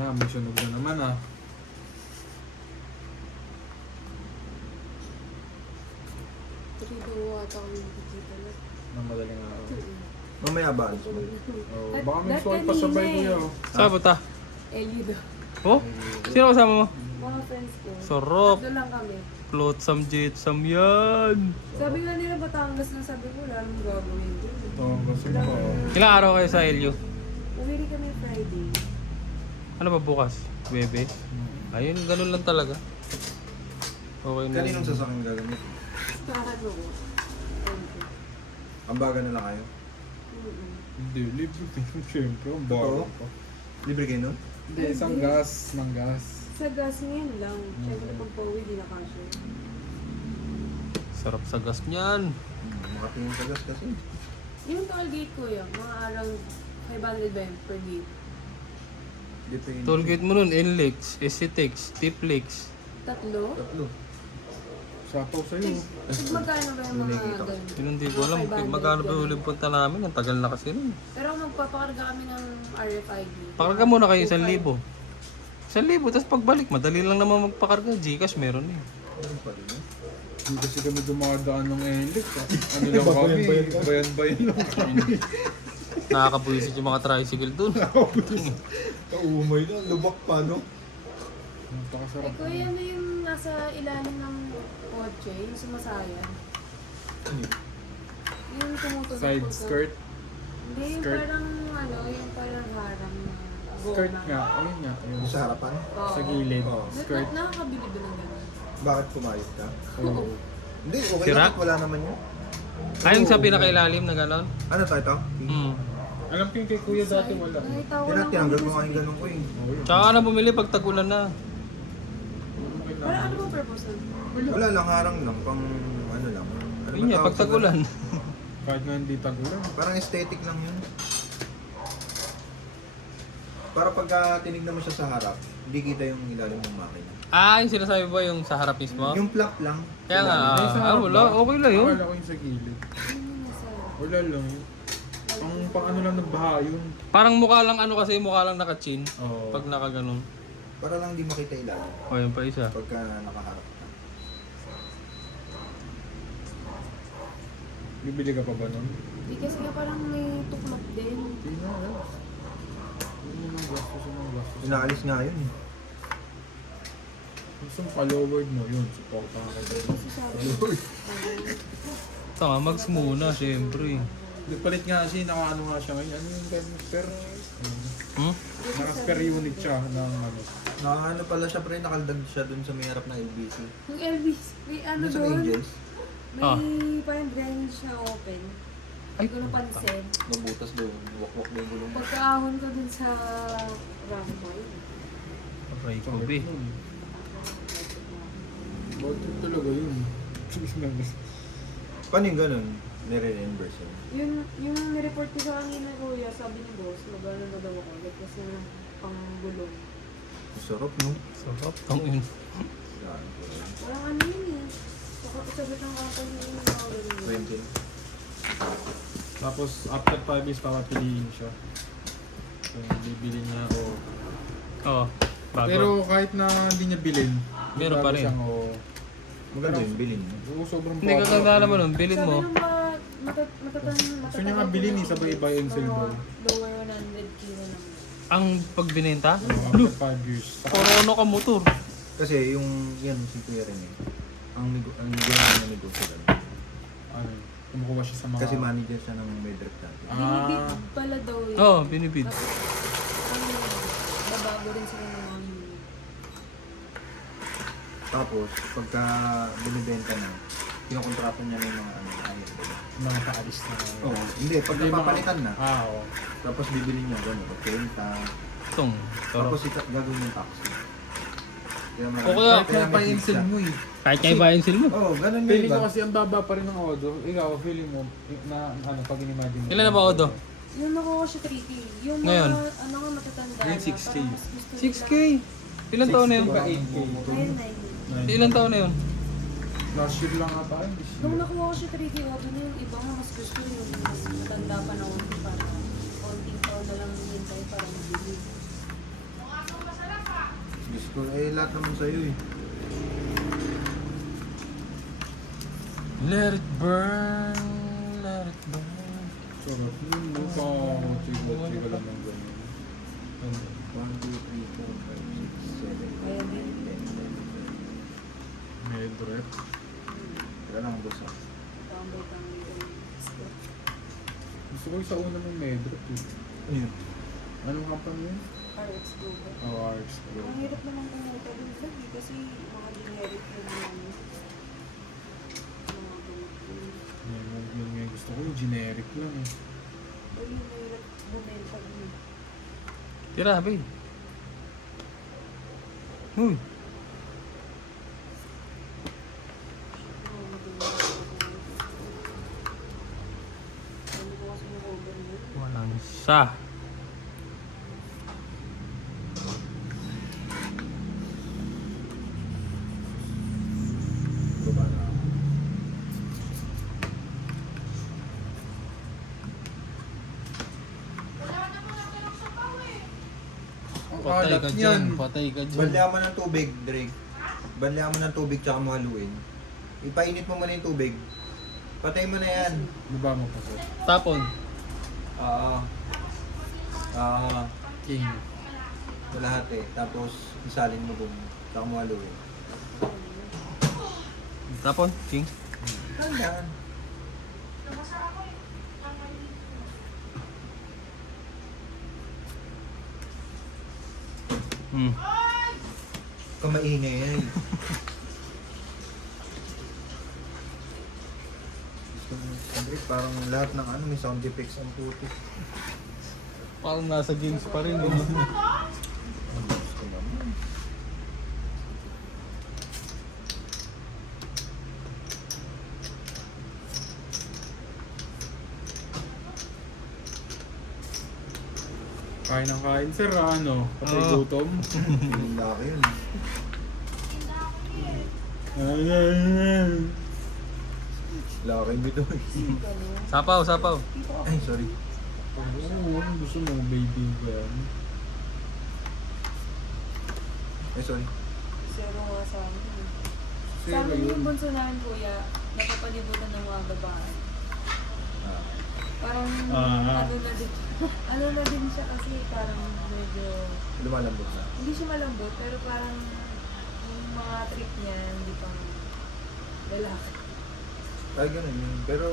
na, may sunog na naman ah. Trido ata ako yung nakikita na. Nang madaling araw. Mamaya ba? Alis mo? Oh, That- baka may that sol pa kanina sabay eh. kuya. Oh. Saan punta? Ellie daw. Oh? Sino kasama mo? Mga friends ko. Sarap. Tatlo lang kami. Flotsam jetsam yan. Sabi nga nila Batangas na sabi ko, wala namang gagawin doon. Oo, kasi pa. Ilang araw kayo sa LU? Umili kami Friday. Ano ba bukas? Bebe? Ayun, ganun lang talaga. Okay na. Kaninong sasakyan gagamit? Kahit mo ko. Ang baga na lang kayo? Hindi, libre din. Siyempre, ang bago pa. Libre kayo nun? Hindi, isang gas ng gas. Sa gas ngayon lang. Siyempre pag pauwi, di na kasya. Sarap sa gas niyan. Makatingin sa gas kasi. Yung toll gate ko yun, mga around 500 ba yun per gate? Depende. Tollgate mo nun, NLEX, SCTEX, TIPLEX. Tatlo? Tatlo. Sapaw sa'yo. Tig magkano ba yung mga ganun? Yun hindi ko alam. Mga 500 Magkano ba ganun. huling punta namin? Ang tagal na kasi nun. Pero magpapakarga kami ng RFID. Pakarga muna kayo 1,000. 1,000, tapos pagbalik, madali lang naman magpakarga. Gcash meron eh. Meron pa rin. Hindi kasi kami dumadaan ng Elix. Ano lang kami, bayan-bayan lang kami. Nakakabuisit yung mga tricycle dun. Kaumay na. Lubak pa, no? Napakasarap. Eh kuya, ano yung nasa ilalim ng kotse, yung sumasayan? Yung tumutunog Side po sa- skirt. Hindi, yung skirt. parang ano, yung parang harang na Skirt goma. nga. Ayun nga. Yung Sa harapan? Oo. sa gilid. Oo. Skirt. Nakakabili ba ng gano'n? Bakit pumayot ka? Oo. Hindi, okay Sira? lang. Wala naman yun. Ayun sa pinakailalim na gano'n? Ano tayo ito? Hmm. Alam ko yung kay kuya dati wala. Nakita ko lang Tinanggal ko kami nga sa yung ganun ko eh. Oo, yun. Tsaka na bumili pag tagulan na. Para ano ba purpose nun? Wala lang, harang lang. Pang ano lang. Ano Yun ba niya, tawag pag sa tagulan. Kahit nga hindi tagulan. ganun? Parang aesthetic lang yun. Para pagka tinignan mo siya sa harap, hindi kita yung ilalim ng makina. Ah, yung sinasabi ba yung sa harap mismo? Yung flap lang. Kaya nga, ilalim. Ay, sa harap wala, ba? okay lang yun. Akala ko yung sa gilid. Ano yung nasa... Wala lang yun. Ang pang ano lang ng baha yun. Parang mukha lang ano kasi, mukha lang naka-chin. Oo. Pag nakaganon. Para lang hindi makita ilalim. O, yun pa isa. Pagka nakaharap ka. Bibili ka pa ba nun? Di kasi nga parang may tuklap din. Hindi na. Hindi mo nang gastos ng gastos. Inaalis nga yun eh. Gusto mo pa-lowered mo yun. Supportahan ka din. Kasi sabi, Ito nga, mags muna, syempre. Palit nga siya, naka-ano nga siya ngayon. Ano yung per... Hmm? Naka-per unit siya ng ano. Ano pala siya pre, nakaldag siya dun sa may harap na LBC. yung Elvis, may ano Dun sa doon, Angels, may Ah. parang drainage na open. Ay, Hindi ko napansin. nabutas doon, wakwak doon gulong. Pagkaahon ko dun sa rumble. Aray ko, be. Bad trip talaga yun. Paano yung ganun? Nire-reimburse yun? Yung nireport ko sa kanina kuya, sabi ni boss, mag-ano na daw ako, lagpas na pang gulong. Sarap no? Sarap. Ang yun. Yan. Parang ano yun eh. Sagot ng kapal yun yung mga ganun. 20. Tapos after 5 years, papapiliin siya. Kung bibili niya o... Oo, bago. Pero kahit na hindi niya bilhin, Meron pa bago rin. siyang, o... Maganda yun, bilhin mo. Oo, sobrang Hindi ka kagana naman nun, bilhin Sabi mo. ng mga matatagal. Gusto niya nga bilhin eh, sabay buy and sell daw. Lower 100 kilo naman. Ang pagbinenta? After 5 years. Korono ka motor. Kasi yung yan, si Kuya rin eh. Ang gano'n na negosyo lang. Ano, kumukuha siya sa mga... Kasi manager siya ng Medrec dati. Binibig pala daw yun. Oo, binibid. Tapos, ano, babago rin sila ng mga unit. Tapos, pagka binibenta na, kinukontrata niya na yung mga ano. mga kaalis na... Oo, hindi, pagka Hindi, mga- papalitan na, Oo. tapos bibili niya gano'n, 80. Itong. Tapos gagawin yung taxi. Kaya O kaya- kaya may fix siya. mo eh. Kahit kayo bayan sila mo. Oo, ganun yung Feeling iba. ko kasi ang baba pa rin ng Odo. Ikaw, feeling mo na ano, pag in-imagine mo. Ilan na ba, Odo? Yung nakuha ko siya 3K. Yung mga, Ngayon? ano nga matatanda Ngayon, na, 6K. parang mas gusto 6K? Ilan taon na yun? Ba 8K? Ngayon, 9. Ilan taon na yun? Last year lang ata yun. This Nung year. nakuha ko siya 3K auto na yung iba nga mas gusto yung mas matanda pa na konti para konting taon na lang hintay para mabili. Diyos ko, eh lahat naman sa'yo eh. Let it burn, let it burn. Sarap yun, no? Chiga lang ng ganyan. 1, 2, 3, 4, 5, 6, 7, 8, 9, 10, 11. Medrep. Wala lang boss ah. Tambay-tambay ka ng spot. Gusto ko yung sa una ng medrep eh. Ayun. Anong company yun? RX Global. Oh, RX Pro. Ang hirap naman kumuha din vlog eh, kasi mga generic yung mga gamit yun. Yun nga gusto ko yung generic lang eh. Ay, yung mahirap bumenta din. Tira, babe. Uy. Ano ko kasi yung over yun? Walang sa. Baba na ako. Ang Patay alat ka niyan. dyan. Patay ka dyan. Banlihan mo ng tubig, Drake. Banlihan mo ng tubig tsaka mo haluin. Ipainit mo muna yung tubig. Patay mo na yan. Baba mo pa sir. Tapon. Oo. Oo. King. Lahat eh. Tapos isalin mo kung tsaka mo haluin. Tapon, King. Hanggang. Hmm. Kamaingay yan. Drake, parang lahat ng ano may sound effects ang puti. Parang nasa games pa rin. Eh. Gusto naman. Kain ng kain sir, ano? Patay Oo. gutom. Yung laki yun. Laki nito eh. Sapaw, sapaw. Ay, sorry. Oo, gusto mo baby ba yan? Ay, sorry. Zero nga sa amin. eh. Sa Zero amin yun. yung bunso namin kuya, napapalibutan ng mga babae. Ah. Parang Ah. ano na din. Ano na din siya kasi parang medyo, Lumalambot na. hindi siya malambot, pero parang yung mga trip niya, hindi pang lalaki. Ay, ganun yun. Pero,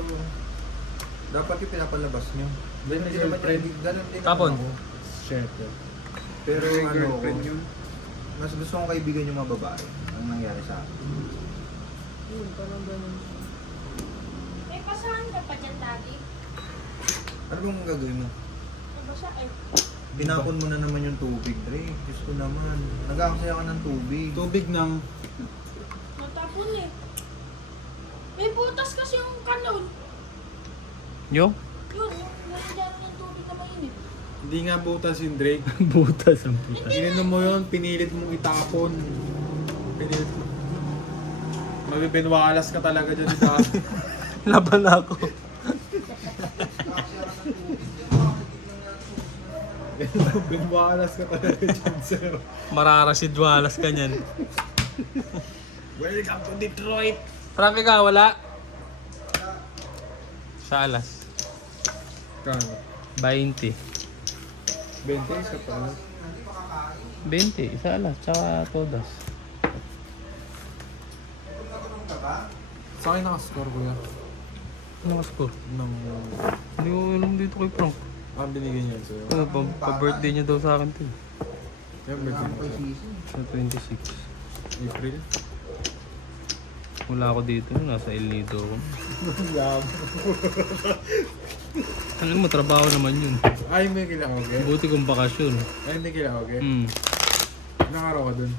dapat yung pinapalabas nyo. Ganun Hindi yung naman friend. yan. Ganun din Tapon. naman ako. Shit. Pero Yung ano, girlfriend yun. mas gusto kong kaibigan yung mga babae. Ang nangyari sa akin. Yun, parang ganun siya. May pasahan ka pa dyan, Daddy. Ano bang gagawin mo? Nabasa eh. Pinapon mo na naman yung tubig, Dre. Diyos ko naman. Nag-aaksaya ka ng tubig. Tubig ng... Natapon eh. May butas kasi yung kanon. Yo? Yun, yung nalagyan ng tubig na mainit. Hindi nga butas yung Drake. Butas ang puta. Ininom mo yun, pinilit mong itapon. Pinilit mo. Mabibinwalas ka talaga dyan sa... Laban ako. Binwalas ka talaga dyan, sir. Mararasidwalas ka niyan. Welcome to Detroit! Frankie ka, wala? Sa alas. Kano? 20. 20 sa pala. 20, isa alas, tsaka todas. Sa akin nakascore ko yan. Ano ka score? Nang... Hindi ko alam dito kay Frank. binigyan yan sa'yo. Ano, pa-birthday niya daw sa akin to. Yung birthday mo sir. Sa 26. April? Wala ako dito, nasa El Nido ako. Yam. Alam mo, trabaho naman yun. Ay, may kailangan Buti kong bakasyon. Ay, hindi kailangan Ilang araw ka dun?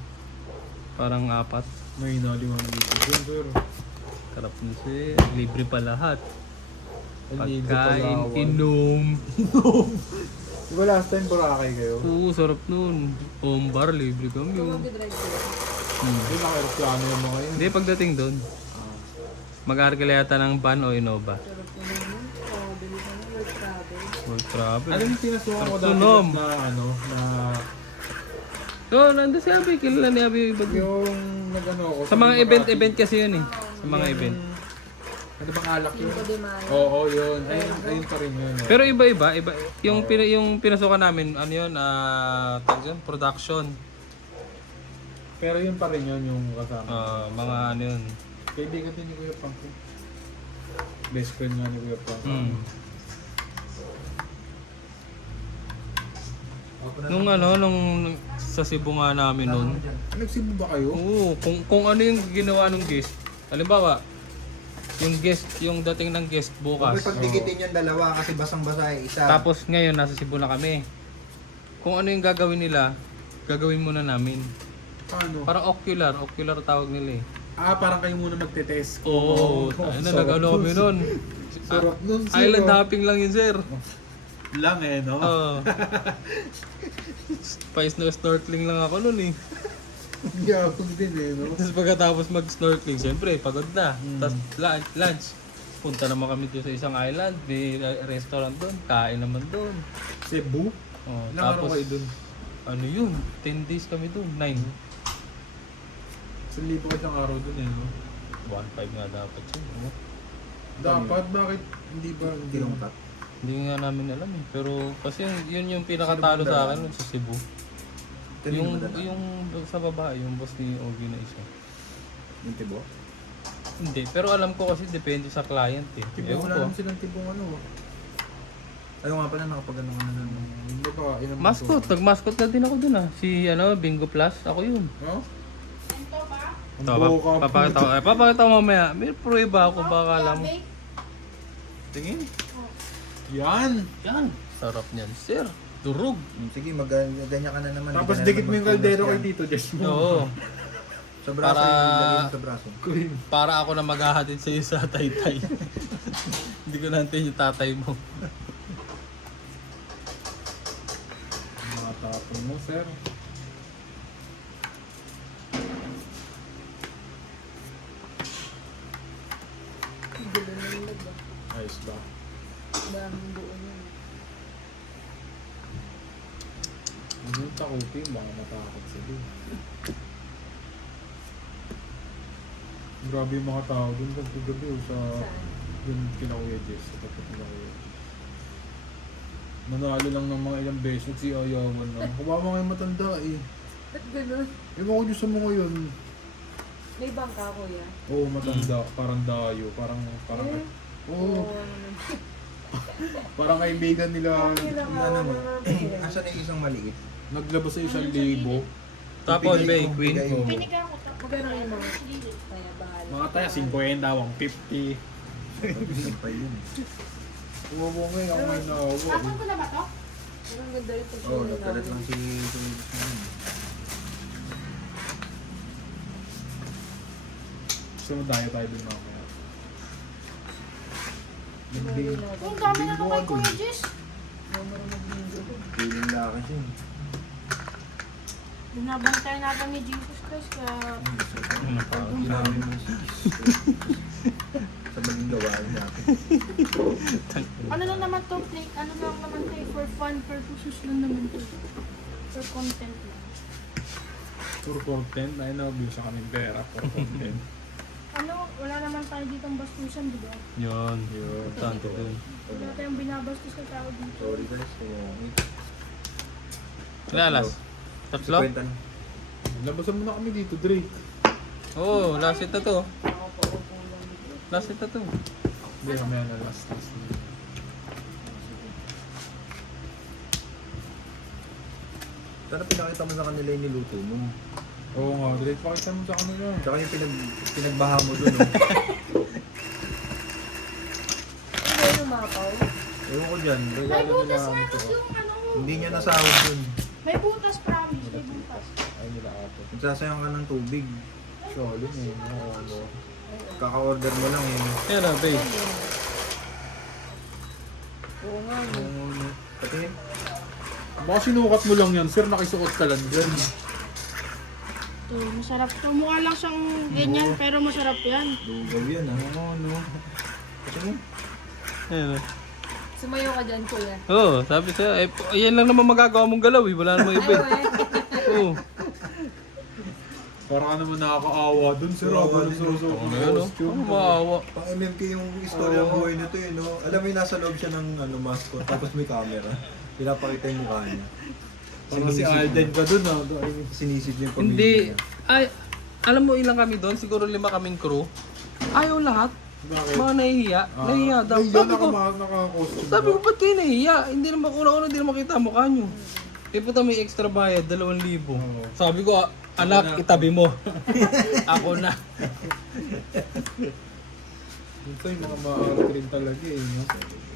Parang 4. May inalimang dito. Yun, sir. Sarap na siya. Libre pa lahat. Ang ligo Pagkain, Palawan. inom. Di ba last time Boracay kayo? Oo, sarap nun. Home bar, libre kami. Ikaw Oh. mag-drive ko. Hindi naka-aeroplano yung mga yun. Hindi, pagdating doon, mag-argala yata ng van o Innova. Sarap naman yun. Bili ka na, work travel. World travel. Alam mo, pinasukan ko dati Tunom. na ano, na... Oo, nandun si Abi. Kilala ni Abi yung iba dun. Yung nag-ano ako. Sa mga event kasi yun eh. Sa mga event. Ano bang alak yun? Cinco de Mayo. Oo, yun. Ayun pa rin yun. Pero iba. Yung pinasukan namin, ano yun, tawag yun, production. Pero yun pa rin yun yung kasama. Mga ano yun. Kaibigan din ni Kuya Frank. Best friend nga ni Kuya Frank. Nung sa Cebu nga namin nun. Nagsibo ba kayo? Oo, kung ano yung ginawa ng guest. Halimbawa, yung dating ng guest Okay, bukas. pag dikitin yung dalawa kasi basang-basa isa. Tapos ngayon nasa Cebu na kami. Kung ano yung gagawin nila, gagawin muna namin. Paano? Parang ocular tawag nila eh. Parang kayo muna magte-test. Oo, nag-ano kami nun. Sarap nun, sir. Island hopping lang yun, sir. Lang eh, no? Oo. Pa-snorkeling lang ako nun eh. Yabog din eh, no? Tapos pagkatapos mag-snorkeling, siyempre, pagod na. Tapos lunch. Punta naman kami doon sa isang island. May restaurant doon. Kain naman doon. Cebu? Oh, Ilang araw tapos, kayo dun? ano yun? 10 days kami doon. 9. 1,000 kayo isang araw dun eh, no? 1.5 nga dapat yun. Oh. Dapat, bakit hindi ba? Tinungkat. Hindi nga namin alam eh. Pero kasi yun yung pinakatalo sa akin sa Cebu. Kanino ba dala? Yung sa babae, yung boss ni Ogie na isa. Yung tibo? Hindi, pero alam ko kasi depende sa client eh. Tibo, Ewan wala ko. naman silang tibong ano. Ayaw nga pala nakapag ano na. Hindi ba? Mascot, nag-mascot na din ako dun ah. Si Bingo Plus, ako yun. No? Ito ba? Ang Ito, buo ka. papakita ko mamaya. May prueba ako, baka alam mo. Bake? Tingin. Yan! Yan. Sarap niyan, sir. Durog. Sige, ganyan ka na naman. Tapos Hindi ka na dikit mo naman yung kaldero magpunas kay yan. Tito Jess mo. Oo. Sa braso Para- yung lagay mo sa braso. Para ako na maghahatid sa iyo sa taytay. Hindi ko natin yung tatay mo. Matapon mo, sir. Ang gulo na yung lag ba? Ayos ba? Daming buo niya. Ano yung takutin? Baka matakot sila. Grabe yung mga tao dun gabi sa Saan? yung kina Kuya Jess, sa tapat nila Kuya Jess. Manalo lang ng mga ilang beses si Ayawan lang. Kumama nga yung matanda eh. Ba't ganun? Ewan ko dyan sa mga yun. May bangka, kuya. Oo, matanda. Parang dayo. Parang Eh? Oo, naman. parang kaibigan nila. Ano mo? Asan na yung isang maliit? Naglabas sa 1,000. Tapos, Bigay Bay, mo, Queen. bigay mo. Binigyan ko tapos. Magkano yung mga kaya bahala. Mga tayo, 50, 150. Isang pa yun. Uwawa ngayon, ako may naawa. Tapon ko na ba to? Pero ang ganda rin pag Oo, nagkalat lang si... Gusto mo tayo din mamaya. Ang dami na to kay Kuya Jess. Feeling lakas yun. Binabantay natin ni Jesus Christ kaya Ginamit mo sa maling gawain natin. ano lang naman to, ano lang naman to, for fun purposes lang naman to. For content lang. For content, ay nabisa kaming pera for content. Ano, wala naman tayo ditong bastusan, di ba? Yun. Importante dun. Wala tayong binabastos na tao dito. Sorry guys. Lalas. Tatlo? Kwenta na. Labasan mo na kami dito, Drake. Oo, last hit na to. Nakakaupo lang dito. Last hit na to. Hindi, mamaya na last. Sana pinakita mo sa kanila yung niluto mo. Oo nga, Drake, pakita mo sa kanila. Tsaka yung pinagbaha mo dun. Oh. Ano ba yung mapaw? Ewan ko dyan. May Regalo butas nila. nga nun yung ano. Hindi niya nasahod dun. May butas, promise. May butas. Ay nila ato. Nagsasayang ka ng tubig. Solid eh. Oo. Kaka-order mo lang eh. Yan na, Bay. Oo nga. no. Patingin. Baka sinukat mo lang yan, sir. Nakisuot ka lang dyan. Ito, masarap to. Mukha lang siyang ganyan, pero masarap yan. Lugaw yan ah. Oo, no. Patingin. Yan. Sumayo ka dyan, kuya. Oo, sabi sa'yo, yan lang naman magagawa mong galaw eh. Wala namang iba. Ay, Oo. Parang ka naman nakakaawa dun, sir. Ako nung suso Ano na yun, no? Ano maawa? Pang MMK yung istorya ng buhay nito eh, no? Alam mo yung nasa loob siya ng mascot, tapos may camera. Pinapakita yung mukha niya. Parang si Alden ka dun, ah. Sinisid niya yung pamilya Hindi. niya. Ay, alam mo ilang kami doon? Siguro 5 kaming crew. Ayaw lahat. Bakit? Mga nahihiya. Nahihiya daw. Ay, Sabi yan ko, naka-costume. sabi ko, ba't kayo nahihiya? Hindi naman una-una, hindi naman kita mukha nyo. Eh, puta may extra bayad, 2,000. Sabi ko, anak, itabi mo. Ako na. Ito yung mga maalat rin talaga eh. No?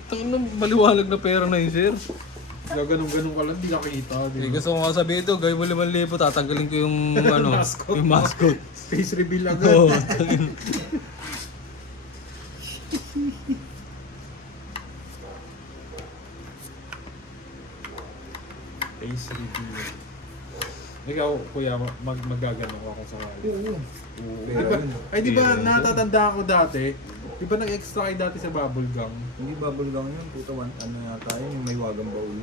Tangin maliwalag na pera na yun, sir. Gaganong-ganong ka lang, di nakita. Eh, gusto ko nga sabihin ito, gawin mo 5,000, tatanggalin ko yung, ano, yung mascot. Face reveal agad. Oo. Face reveal. Ikaw, kuya, magaganong ako sa kanya. Oo. Diba, ay di ba natatandaan ko dati, di ba nag-extra kayo dati sa bubble gum? Hindi bubble gum yun, puta, ano yata yun, yung may wagang baul.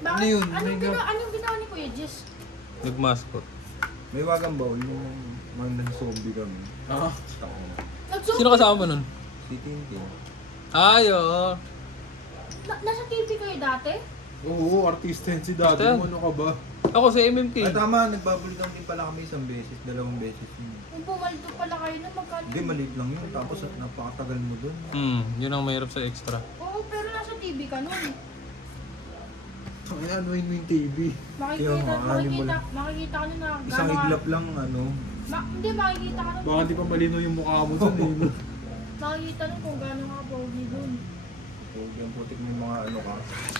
Bakit? Ano yun? Anong ginawa ni Kuya Jess? Nag-mascot. May wagang baul, yung mga zombie kami. Ah, Sino kasama mo nun? Si Tintin. Ay, oo. Nasa TV kayo dati? oo, artista yan si daddy Basta. mo, ano ka ba? Ako sa MMK. Ay tama, nagbubble gum din pala kami isang beses, 2 beses yun. Kung pumaldo pala kayo na magkano? Hindi, maliit lang yun, tapos napakatagal mo dun. Yun ang mahirap sa extra. Oo, pero nasa TV ka nun. Ay, ano yun yung TV? Makikita ka nun na Isang iglap lang, ano, Hindi, makikita ka nun. Baka di pa malino yung mukha mo dun eh. Makikita nun kung gano'n ka pogi dun. huwag yung putik may mga ano ka.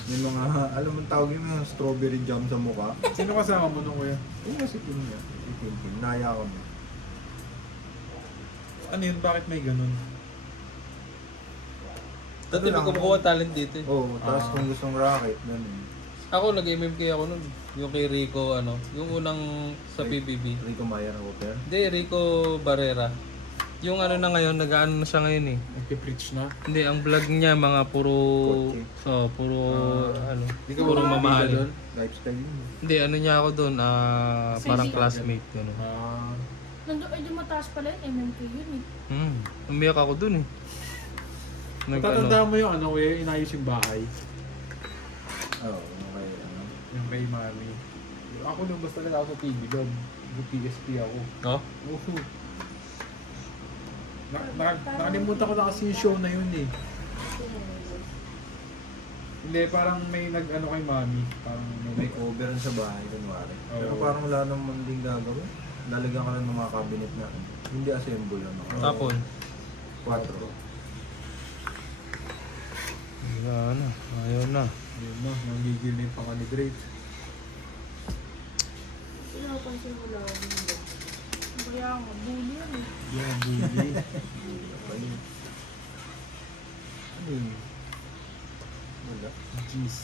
May mga, alam mo tawag yung mga strawberry jam sa mukha. Sino kasama mo nung kuya? Yung kasi yun niya, si Tintin, naya ka mo. Ano yun? Bakit may ganun? Dati Ano may lang? kumukuha talent dito eh. Oo, tapos kung gustong racket, ganun. Ako, nag-MMK ako nun. Yung kay Rico, ano, yung unang sa PBB. Rico Maya na Walker. Hindi, Rico Barrera. Yung ano na ngayon, nag-ano na siya ngayon eh. Nagpipreach na? Hindi, ang vlog niya mga puro, Kotse. puro, ano, Di ka puro ba mamahal. doon? Lifestyle yun. Hindi, ano niya ako doon, parang Sige. classmate, gano'n. Ah, Nandun, ay mataas pala yun, MMK yun eh. Umiyak ako doon eh. matatandaan mo yung ano kuya, inayos yung bahay. Oo, okay. Ano. Yung kay mami. Ako nung basta na ako sa TV doon. Yung PSP ako. Oh? Oo. Nakalimutan ko na kasi yung show na yun eh. Hindi, parang may nag-ano kay mami. Parang May cover sa bahay, kunwari. Oo. Pero parang wala namang ding gagawin. Lalagyan ka lang ng mga cabinet na hindi assemble lang. Tapon. 4. Wala na, ayaw na. yun na, nangigil na yung panga ni Drake. Pinapansin mo lang yun. Kaya nga, bully yan eh. Yan, baby. Ano yun? Wala. Jeez.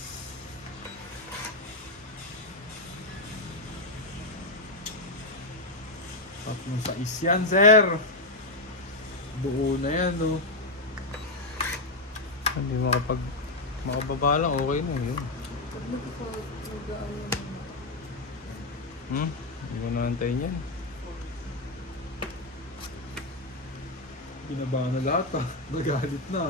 Tatlong sa isyan, sir. Buo na yan, no. Hindi makababa lang, okay na yun. Pag nag-ano Hindi ko naantayin yan. Pinabahan na lahat, ah. Nagalit na.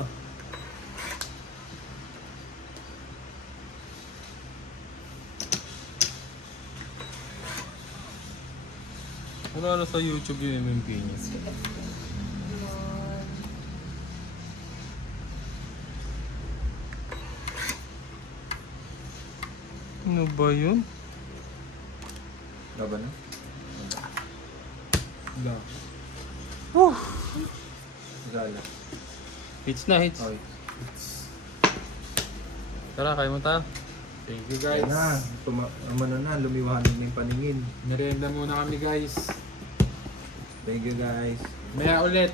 Ano sa YouTube yung MMK niya? Ano ba yun? Laban na? Wala. Gala. Hits na, hits. Okay. Tara, kaya mo tayo. Thank you, guys. Ayun na. Ano na, lumiwanag na yung paningin. Merienda muna kami, guys. Thank you guys. Maya ulit.